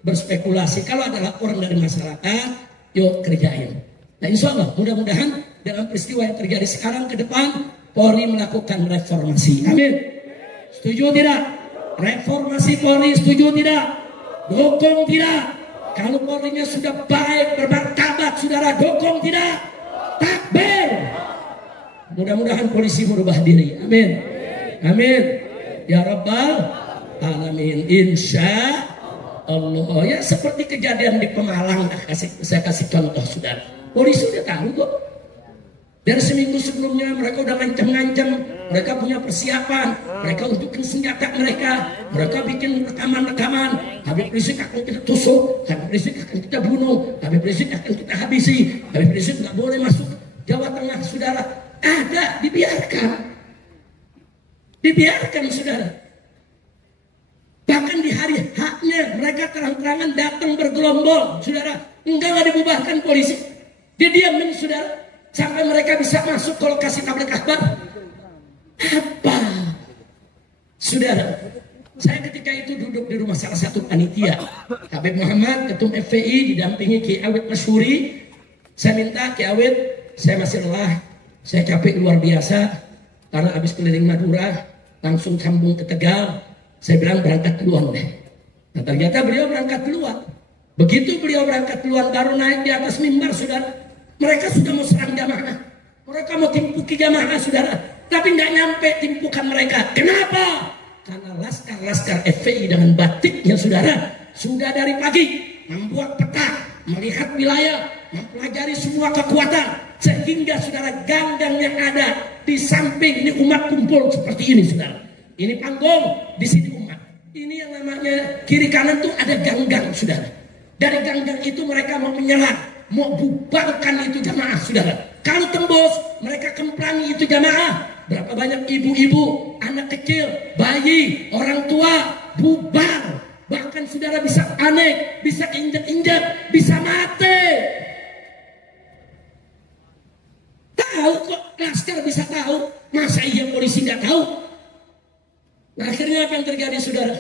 berspekulasi. Kalau ada laporan dari masyarakat, yuk kerjain. Nah insya Allah mudah-mudahan dalam peristiwa yang terjadi sekarang ke depan, Polri melakukan reformasi. Amin. Setuju tidak? Reformasi Polri setuju tidak? Dukung tidak? Kalau Polrinya sudah baik, bermartabat, saudara, dukung tidak? Takbir. Mudah-mudahan polisi merubah diri. Amin. Amin. Ya Rabbal Alamin. Insya Allah. Ya seperti kejadian di Pemalang. Saya kasih contoh, saudara. Polisi udah tahu kok. Dari seminggu sebelumnya mereka udah ngancam-ngancam. Mereka punya persiapan. Mereka untukkan senjata mereka. Mereka bikin rekaman-rekaman. Habib Rizik akan kita tusuk. Habib Rizik akan kita bunuh. Habib Rizik akan kita habisi. Habib Rizik nggak boleh masuk Jawa Tengah, saudara. Ada, dibiarkan. Dibiarkan, saudara. Bahkan di hari haknya mereka terang-terangan datang bergelombol, saudara. Enggak dibubarkan polisi. Dia diamin, saudara. Sampai mereka bisa masuk ke lokasi tabligh akbar. Apa? Saudara, saya ketika itu duduk di rumah salah satu panitia. Habib Muhammad, ketum FPI, didampingi Ki Awid Masyuri. Saya minta Ki Awid, saya masih lelah, saya capek luar biasa. Karena habis keliling Madura, langsung sambung ke Tegal. Saya bilang berangkat duluan deh. Nah ternyata beliau berangkat duluan. Begitu beliau berangkat duluan, baru naik di atas mimbar, saudara. Mereka sudah mau serang jamaah. Mereka mau timpuki jamaah, saudara. Tapi nggak nyampe timpukan mereka. Kenapa? Karena laskar-laskar FPI dengan batiknya, saudara, sudah dari pagi membuat peta, melihat wilayah, mempelajari semua kekuatan. Sehingga, saudara, ganggang yang ada di samping ini umat kumpul seperti ini, saudara. Ini panggung, di sini umat. Ini yang namanya kiri kanan tuh ada ganggang, saudara. Dari ganggang itu mereka mau menyerang, mau bubarkan itu jamaah, saudara. Kalau tembus, mereka kemplangi itu jamaah. Berapa banyak ibu-ibu, anak kecil, bayi, orang tua, bubar. Bahkan saudara bisa panik, bisa injak-injak, bisa mati. Tahu kok, laskar bisa tahu. Masa iya polisi nggak tahu? Nah, akhirnya apa yang terjadi, saudara?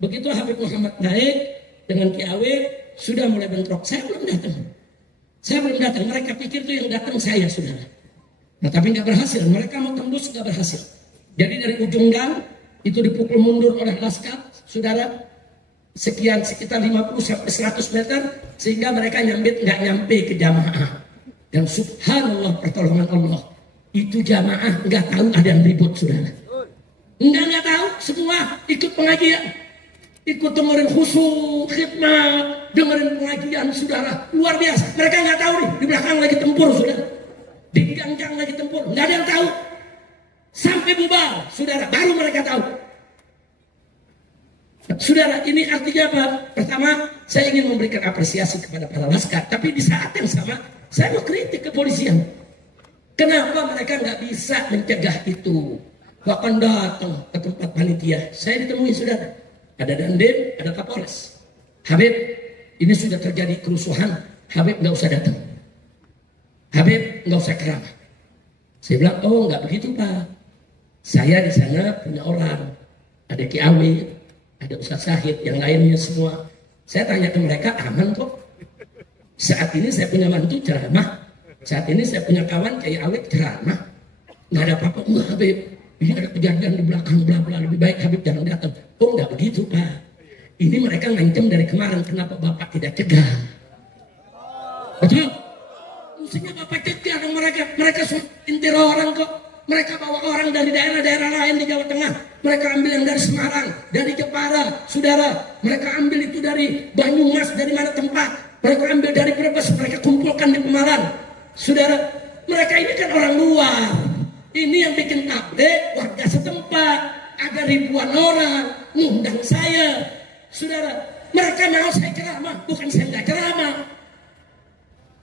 Begitu Habib Muhammad naik dengan Ki Awid, sudah mulai bentrok. Saya belum datang. Saya belum datang. Mereka pikir itu yang datang saya, saudara. Nah, tapi nggak berhasil. Mereka mau tembus nggak berhasil. Jadi dari ujung gang itu dipukul mundur oleh laskar, saudara. Sekitar 50 sampai 100 meter sehingga mereka nggak nyampe ke jamaah. Dan subhanallah pertolongan Allah. Itu jamaah nggak tahu ada yang ribut, saudara. Nggak tahu, semua ikut pengajian, ikut dengerin khusyuk, khidmat, dengerin pengajian, saudara, luar biasa. Mereka nggak tahu nih, di belakang lagi tempur, saudara, di gang-gang lagi tempur, nggak ada yang tahu. Sampai bubar, saudara, baru mereka tahu. Saudara, ini artinya apa? Pertama, saya ingin memberikan apresiasi kepada para laskar, tapi di saat yang sama, saya mau kritik kepolisian. Kenapa mereka nggak bisa mencegah itu? Bahkan datang ke tempat panitia. Saya ditemui, saudara. Ada Dandim, ada Kapolres. Habib, ini sudah terjadi kerusuhan. Habib nggak usah datang. Habib nggak usah ceramah. Saya bilang, oh nggak begitu Pak. Saya di sana punya orang. Ada Ki Awid, ada Ustaz Syahid, yang lainnya semua. Saya tanya ke mereka, aman kok. Saat ini saya punya mantu ceramah. Saat ini saya punya kawan Ki Awid ceramah. Nggak ada apa-apa. Enggak Habib. Ini ada kejadian di belakang, bla bla, lebih baik Habib jangan datang. Oh nggak begitu Pak. Ini mereka ngancam dari kemarin, kenapa Bapak tidak cegah? Betul? Mestinya Bapak cegah dong mereka. Mereka intir orang kok. Mereka bawa orang dari daerah-daerah lain di Jawa Tengah. Mereka ambil yang dari Semarang, dari Jepara, saudara. Mereka ambil itu dari Banyumas, dari mana tempat. Mereka ambil dari Brebes, mereka kumpulkan di Pemalang. Saudara, mereka ini kan orang luar. Ini yang bikin tabligh warga setempat. Ada ribuan orang ngundang saya. Saudara, mereka mau saya ceramah, bukan saya nggak ceramah.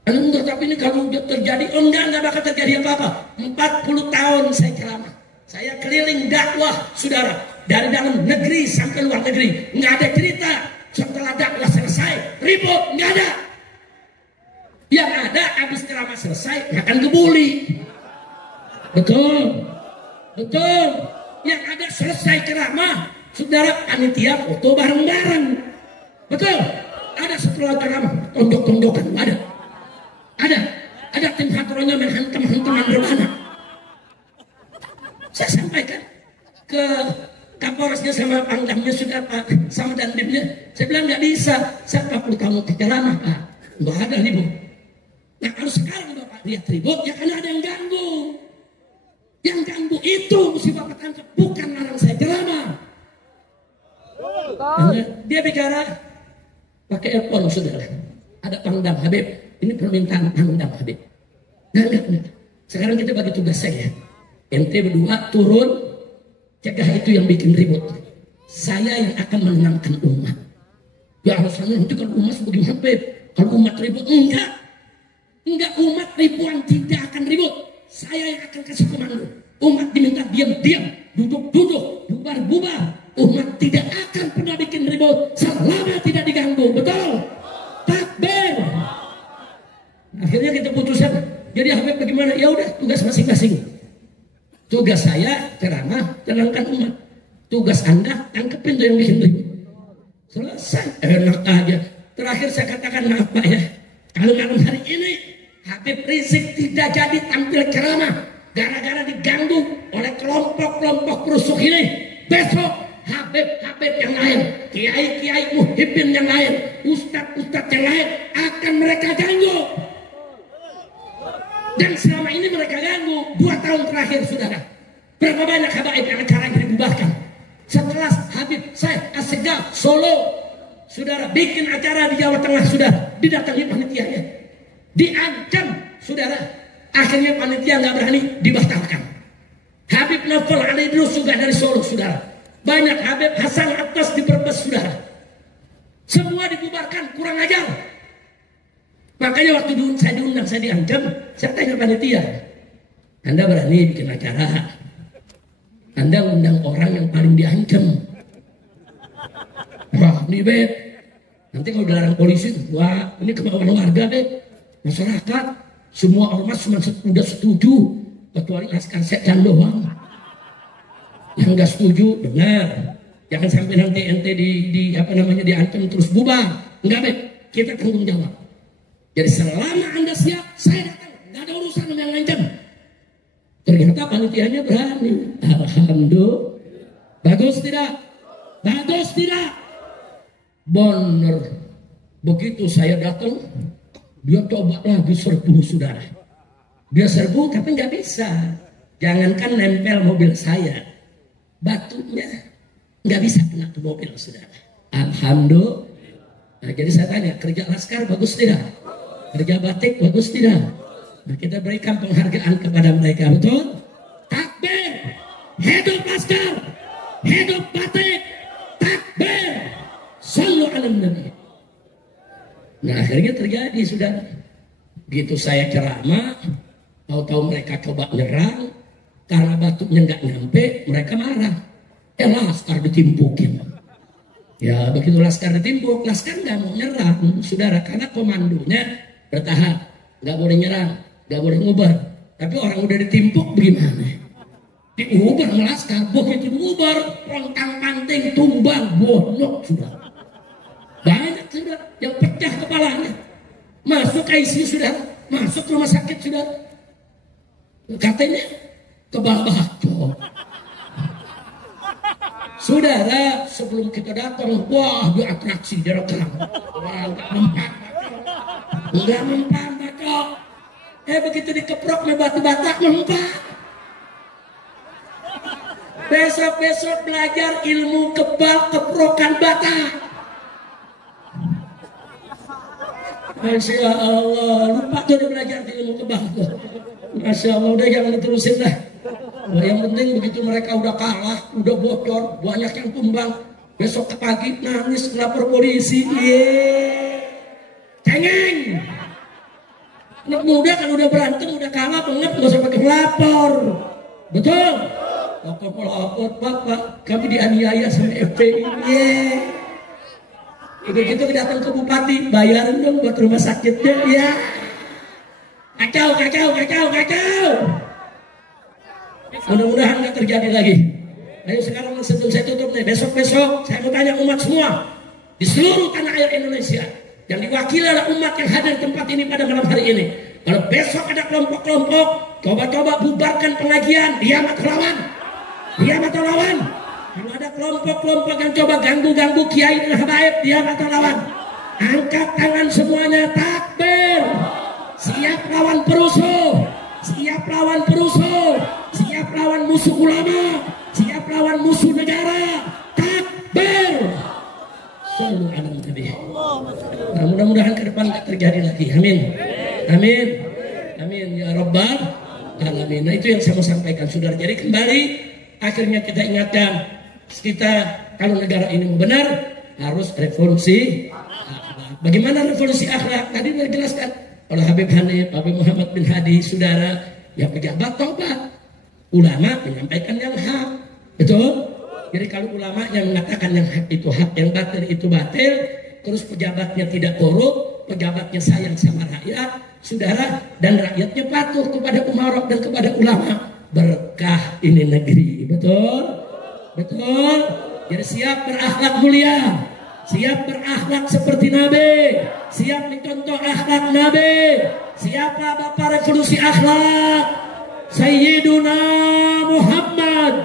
Enggak, tapi ini kalau udah terjadi, enggak bakal terjadi apa-apa. 40 tahun saya ceramah. Saya keliling dakwah, saudara. Dari dalam negeri sampai luar negeri. Nggak ada cerita setelah dakwah selesai, ribut, nggak ada. Yang ada, habis ceramah selesai, makan kebuli. Betul. Betul. Yang ada selesai ceramah, saudara, panitia foto bareng-bareng. Betul. Ada setelah ceramah, tondok-tondokan, ada. Ada tim hadronya main hantam-hantaman berbana. Saya sampaikan ke Kapolresnya sama Pangdamnya, sudah Pak, sama Dandimnya. Saya bilang nggak bisa. Saya 40 tahun ceramah, Pak. Nggak ada ribut. Nah kalau sekarang Bapak lihat ribut, ya karena ada yang ganggu. Yang ganggu itu mesti Bapak tangkap, bukan larang saya ceramah. Dia bicara pakai earphone, saudara. Ada Pangdam Habib. Ini permintaan Pangdam Habib. Enggak. Sekarang kita bagi tugas saya. Ente berdua turun, cegah itu yang bikin ribut. Saya yang akan menenangkan umat. Ya alasannya nanti kalau umat sebagai Habib, kalau umat ribut, enggak, umat ribuan tidak akan ribut. Saya yang akan kasih komando. Umat diminta diam-diam, duduk-duduk, bubar-bubar. Umat tidak akan pernah bikin ribut selama tidak diganggu. Betul? Takbir. Akhirnya kita putuskan, jadi Habib bagaimana? Ya udah, tugas masing-masing. Tugas saya ceramah, tenangkan umat. Tugas Anda tangkepin tuh yang bikin ribut. Selesai, enak aja. Terakhir saya katakan, maaf Pak ya, kalau malam hari ini Habib Rizik tidak jadi tampil ceramah gara-gara diganggu oleh kelompok-kelompok perusuh ini. Besok Habib yang lain, kiai-kiai muhibbin yang lain, ustadz-ustadz yang lain akan mereka ganggu. Dan selama ini mereka ganggu 2 tahun terakhir, saudara. Berapa banyak habaib yang acaranya dibubarkan. Setelah Habib Syekh Assegaf Solo, saudara, bikin acara di Jawa Tengah, saudara, didatangi panitianya, diancam, saudara. Akhirnya panitia nggak berani, dibatalkan. Habib Novel Ali Idrus juga dari Solo, saudara. Banyak Habib Hasan Atas di Brebes, saudara. Semua dibubarkan, kurang ajar. Makanya waktu saya diundang, saya diancam, saya tanya panitia, Anda berani bikin acara? Anda undang orang yang paling diancam. Wah, ini Bet, nanti kalau dilarang polisi, wah ini kemauan warga Bet, masyarakat, semua ormas cuma sudah setuju, kecuali Laskar Sekdan doang. Yang nggak setuju, dengar, jangan sampai nanti ente diancam terus bubar. Enggak Bet, kita tanggung jawab. Jadi selama Anda siap, saya datang. Nggak ada urusan dengan yang ngancam. Ternyata panitianya berani. Alhamdulillah. Bagus tidak? Bagus tidak? Benar. Begitu saya datang, dia coba lagi serbu, saudara. Dia serbu tapi nggak bisa. Jangankan nempel mobil saya, batunya nggak bisa kena ke mobil, saudara. Alhamdulillah. Nah, jadi saya tanya, kerja Laskar bagus tidak? Kerja batik bagus tidak? Nah, kita berikan penghargaan kepada mereka, betul? Takbir, hidup Laskar, hidup batik, takbir, sallu ala nabi. Nah akhirnya terjadi, sudah. Begitu saya ceramah, tahu-tahu mereka coba nyerang, karena batuknya nggak nyampe, mereka marah. Laskar ditimpukin. Ya begitu Laskar ditimpuk, Laskar nggak mau nyerang, saudara, karena komandonya bertahap, nggak boleh nyerang, nggak boleh ngubar. Tapi orang udah ditimpuk bagaimana? Diubar Laskar, begitu diubar, rontang panting, tumbang, bonok, sudah. Banyak sudah yang pecah kepalanya, masuk ICU, sudah, masuk rumah sakit, sudah. Katanya kebal bacok. Saudara, sebelum kita datang, wah di atraksi di rekam. Wah, enggak mempan bacok. Begitu dikeprok me batu batak mempan. Besok-besok belajar ilmu kebal keprokan bata. Masya Allah, lupa tuh udah belajar ilmu kebal tuh. Masya Allah, udah jangan diterusin dah. Nah, yang penting begitu mereka udah kalah, udah bocor, banyak yang tumbang. Besok ke pagi nangis lapor polisi. Cengeng. Anak muda kan udah berantem, udah kalah, banget nggak usah pakai melapor. Betul? Lapor lapor, Pak, kami dianiaya sama FPI. Begitu datang ke bupati, bayarin dong buat rumah sakitnya. Ya. Kacau. Mudah-mudahan nggak terjadi lagi. Ayo sekarang sebelum saya tutup nih, besok-besok saya mau tanya umat semua di seluruh tanah air Indonesia yang diwakili oleh umat yang hadir di tempat ini pada malam hari ini. Kalau besok ada kelompok-kelompok coba-coba bubarkan pengajian, diam atau lawan? Diam atau lawan? Kalau ada kelompok-kelompok yang coba ganggu-ganggu kiai dan habaib, diam atau lawan? Angkat tangan semuanya, takbir. Siap lawan perusuh, siap lawan perusuh, siap lawan musuh ulama, siap lawan musuh negara. Takbir. Selalu alam tadi. Nah, mudah-mudahan ke depan tidak terjadi lagi. Amin. Amin. Amin ya Rabbal Alamin. Nah, itu yang saya mau sampaikan, saudara. Jadi kembali akhirnya kita ingatkan, kita kalau negara ini mau benar harus revolusi akhlak. Bagaimana revolusi akhlak? Tadi sudah dijelaskan oleh Habib Hanif, Habib Muhammad bin Hadi, saudara. Ya pejabat tobat, ulama menyampaikan yang hak, betul? Jadi kalau ulama yang mengatakan yang hak itu hak, yang batil itu batil, terus pejabatnya tidak korup, pejabatnya sayang sama rakyat, saudara, dan rakyatnya patuh kepada umarok dan kepada ulama, berkah ini negeri, betul? Betul? Jadi siap berakhlak mulia, siap berakhlak seperti Nabi, siap mencontoh akhlak Nabi. Siapa bapak revolusi akhlak? Sayyiduna Muhammad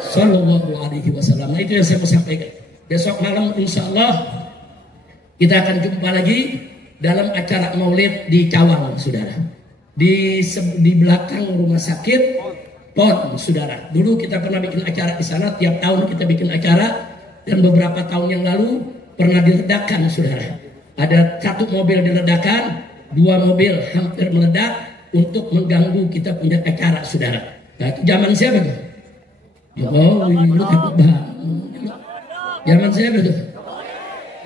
Sallallahu Alaihi Wasallam. Nah, itu yang saya mau sampaikan. Besok malam insya Allah kita akan jumpa lagi dalam acara maulid di Cawang, saudara. Di belakang rumah sakit PON, saudara. Dulu kita pernah bikin acara di sana. Tiap tahun kita bikin acara. Dan beberapa tahun yang lalu pernah diledakkan, saudara. Ada satu mobil diledakkan, 2 mobil hampir meledak untuk mengganggu kita punya acara, saudara. Nah, itu zaman siapa tuh? Jokowi, lu takut banget. Zaman siapa tuh?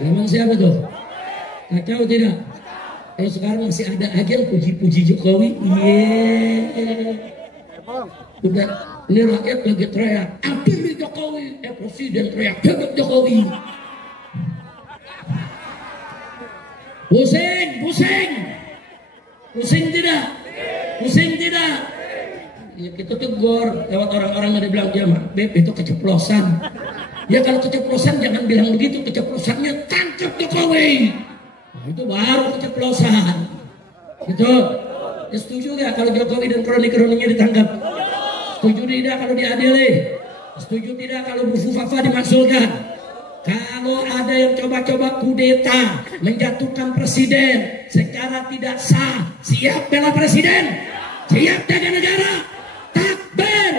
Zaman siapa tuh? Kacau tidak? Kalau sekarang masih ada aja yang puji-puji Jokowi. Udah, ini rakyat lagi teriak, pilih Jokowi. Presiden teriak, pilih Jokowi. Pusing tidak? Pusing tidak? Ya, kita tegur lewat orang-orang yang bilang dia mah, Beb itu keceplosan. Ya kalau keceplosan jangan bilang begitu, keceplosannya tangkap Jokowi. Nah, itu baru keceplosan. Gitu. Ya, setuju gak kalau Jokowi dan kroni-kroninya ditangkap? Setuju tidak kalau diadili? Setuju tidak kalau Bu Fufafa dimasukkan? Kalau ada yang coba-coba kudeta menjatuhkan presiden secara tidak sah, siap bela presiden, siap jaga negara, takbir,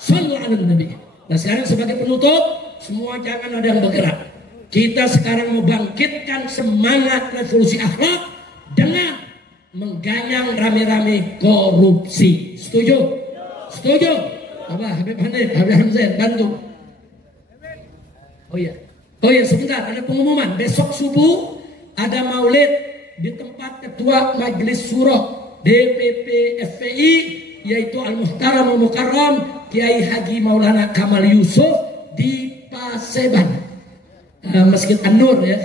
sallu ala nabi. Nah sekarang sebagai penutup, semua jangan ada yang bergerak. Kita sekarang mau bangkitkan semangat revolusi akhlak dengan mengganyang rame-rame korupsi. Setuju? Setuju? Apa Habib Hanif, Habib Hamzah bantu. Oh iya sebentar, ada pengumuman. Besok subuh ada maulid di tempat Ketua Majelis Syuro DPP FPI, yaitu Al-Muhtaram Al-Mukarram Kiai Haji Maulana Kamal Yusuf di Paseban, Masjid An-Nur ya.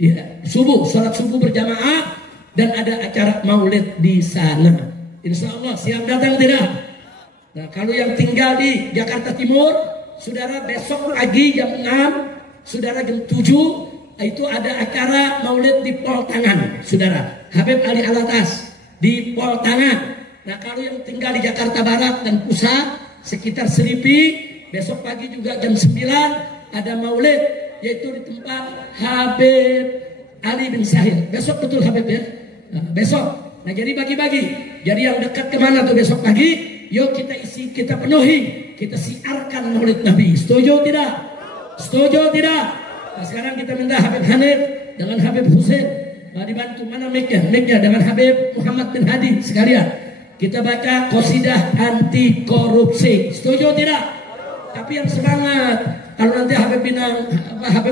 Ya, subuh, sholat subuh berjamaah dan ada acara maulid di sana. Insya Allah siap datang tidak? Nah kalau yang tinggal di Jakarta Timur, saudara besok pagi jam 6, saudara jam 7 itu ada acara maulid di Pol Tangan, saudara. Habib Ali Alatas di Pol Tangan. Nah kalau yang tinggal di Jakarta Barat dan Pusat sekitar Seripi, besok pagi juga jam 9 ada maulid, yaitu di tempat Habib Ali bin Sahir. Besok betul Habib ya? Nah, besok. Nah jadi bagi-bagi. Jadi yang dekat kemana tuh besok pagi? Yuk kita isi, kita penuhi kita siarkan maulid Nabi. Setuju tidak? Setuju tidak? Nah, sekarang kita minta Habib Hanif dengan Habib Husain dibantu, mana mic-nya? Mic-nya dengan Habib Muhammad bin Hadi sekalian. Kita baca qasidah anti korupsi. Setuju tidak? Tapi yang semangat. Kalau nanti Habib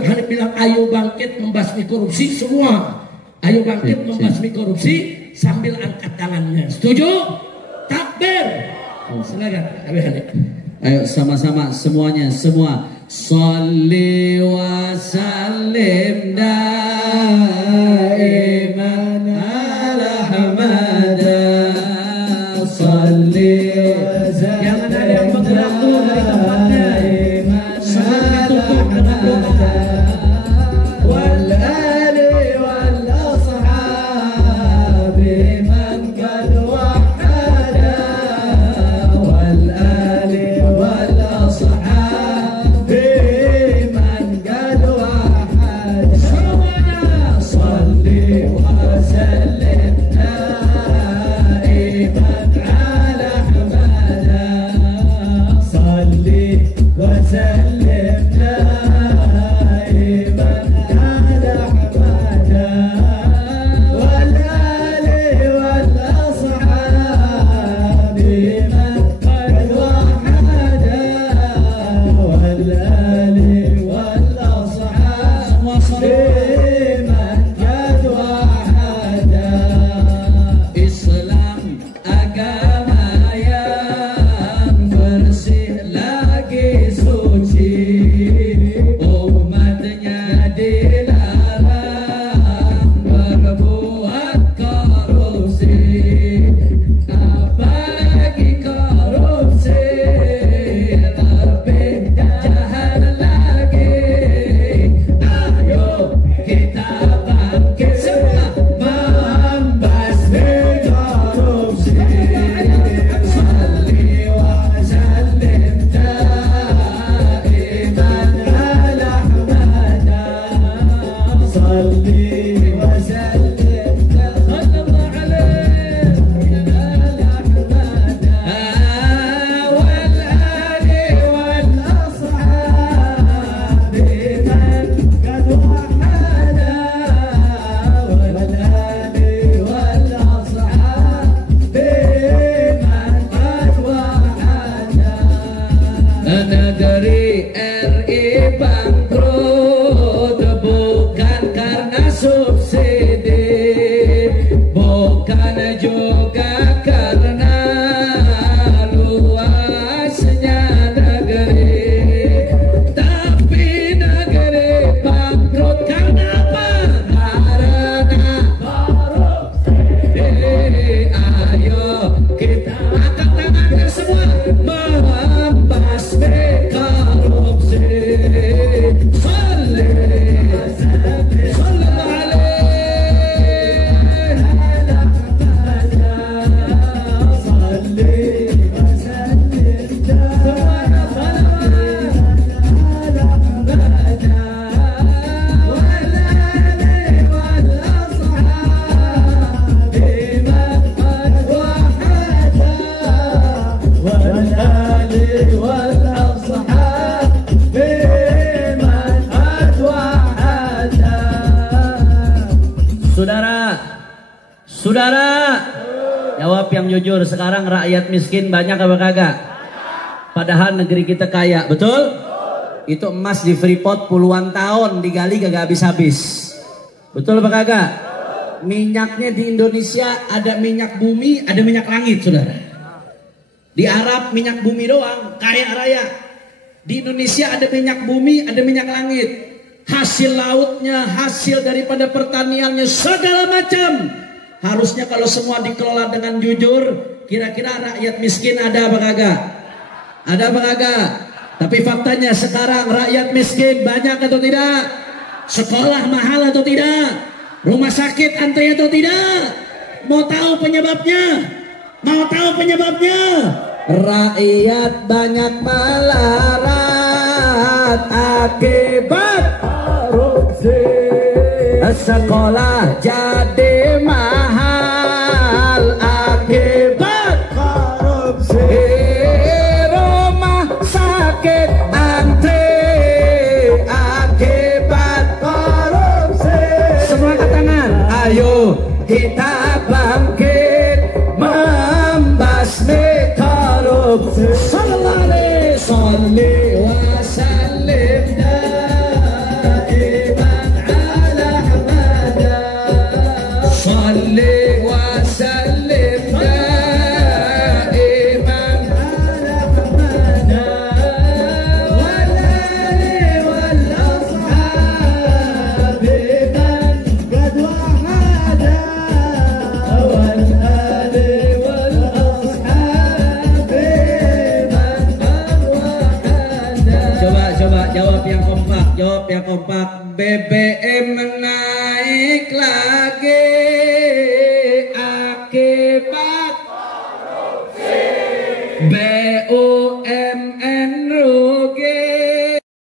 Hanif bilang ayo bangkit membasmi korupsi, semua ayo bangkit membasmi korupsi sambil angkat tangannya. Setuju? Takbir. Silakan Habib Hanif. Ayo sama-sama semuanya, semua. Shalli wa sallim daiman ala Hamada. Shalli wa sallim. Jangan ada yang bergerak dulu dari tempatnya. Sebelum ditutup dengan doa. Wal ali wal ashabi man qad wahada. Wal ali wal ashabi man qad wahada. Semuanya shalli wa sallim daiman ala Hamada. Shalli wa sallim daiman ala Hamada. Wal ali wal ashabi man qad wahada. Wal ali wal ashabi man qad wahada. Islam agama yang bersih lagi suci, umatnya dilarang berbuat korupsi, apalagi korupsi lebih jahat lagi. Ayo kita bangkit semua membasmi korupsi. Shalli wa sallim daiman ala Hamada. Shalli wa sallim sallallahu alaihi ala Hamada. Wal ali wal ashabi man qad wahada. Wal ali wal ashabi man qad wahada. Negeri RI bangkrut bukan karena subsidi, bukan juga karena luasnya negeri, tapi negeri bangkrut karena apa? Karena korupsi. Ayo kita angkat tangannya semua membasmi korupsi. Shalli sallallahu alaihi ala Hamada. Shalli wa sallim semuanya salawat ala Hamada. Wal ali wal ashabi man qad wahada. Wal ali wal ashabi man qad wahada. Saudara, jawab yang jujur. Sekarang rakyat miskin banyak apa kagak? Padahal negeri kita kaya, betul? Itu emas di Freeport puluhan tahun digali kagak habis-habis. Betul apa kagak? Minyaknya di Indonesia ada minyak bumi, ada minyak langit, saudara. Di Arab minyak bumi doang, kaya raya. Di Indonesia ada minyak bumi, ada minyak langit. Hasil lautnya, hasil daripada pertaniannya, segala macam. Harusnya kalau semua dikelola dengan jujur, kira-kira rakyat miskin ada apa kagak? Ada apa kagak? Tapi faktanya sekarang rakyat miskin banyak atau tidak? Sekolah mahal atau tidak? Rumah sakit antri atau tidak? Mau tahu penyebabnya? Mau tahu penyebabnya? Rakyat banyak melarat akibat korupsi. Sekolah jadi mahal akibat korupsi. Rumah sallallahu alaihi salli wa sallim daiman ala hamada salli wa sallim daiman ala hamada wal ali wal ashab man qad wahada wal ali wal ashab man qad wahada. Coba jawab yang kompak, BBM naik lagi.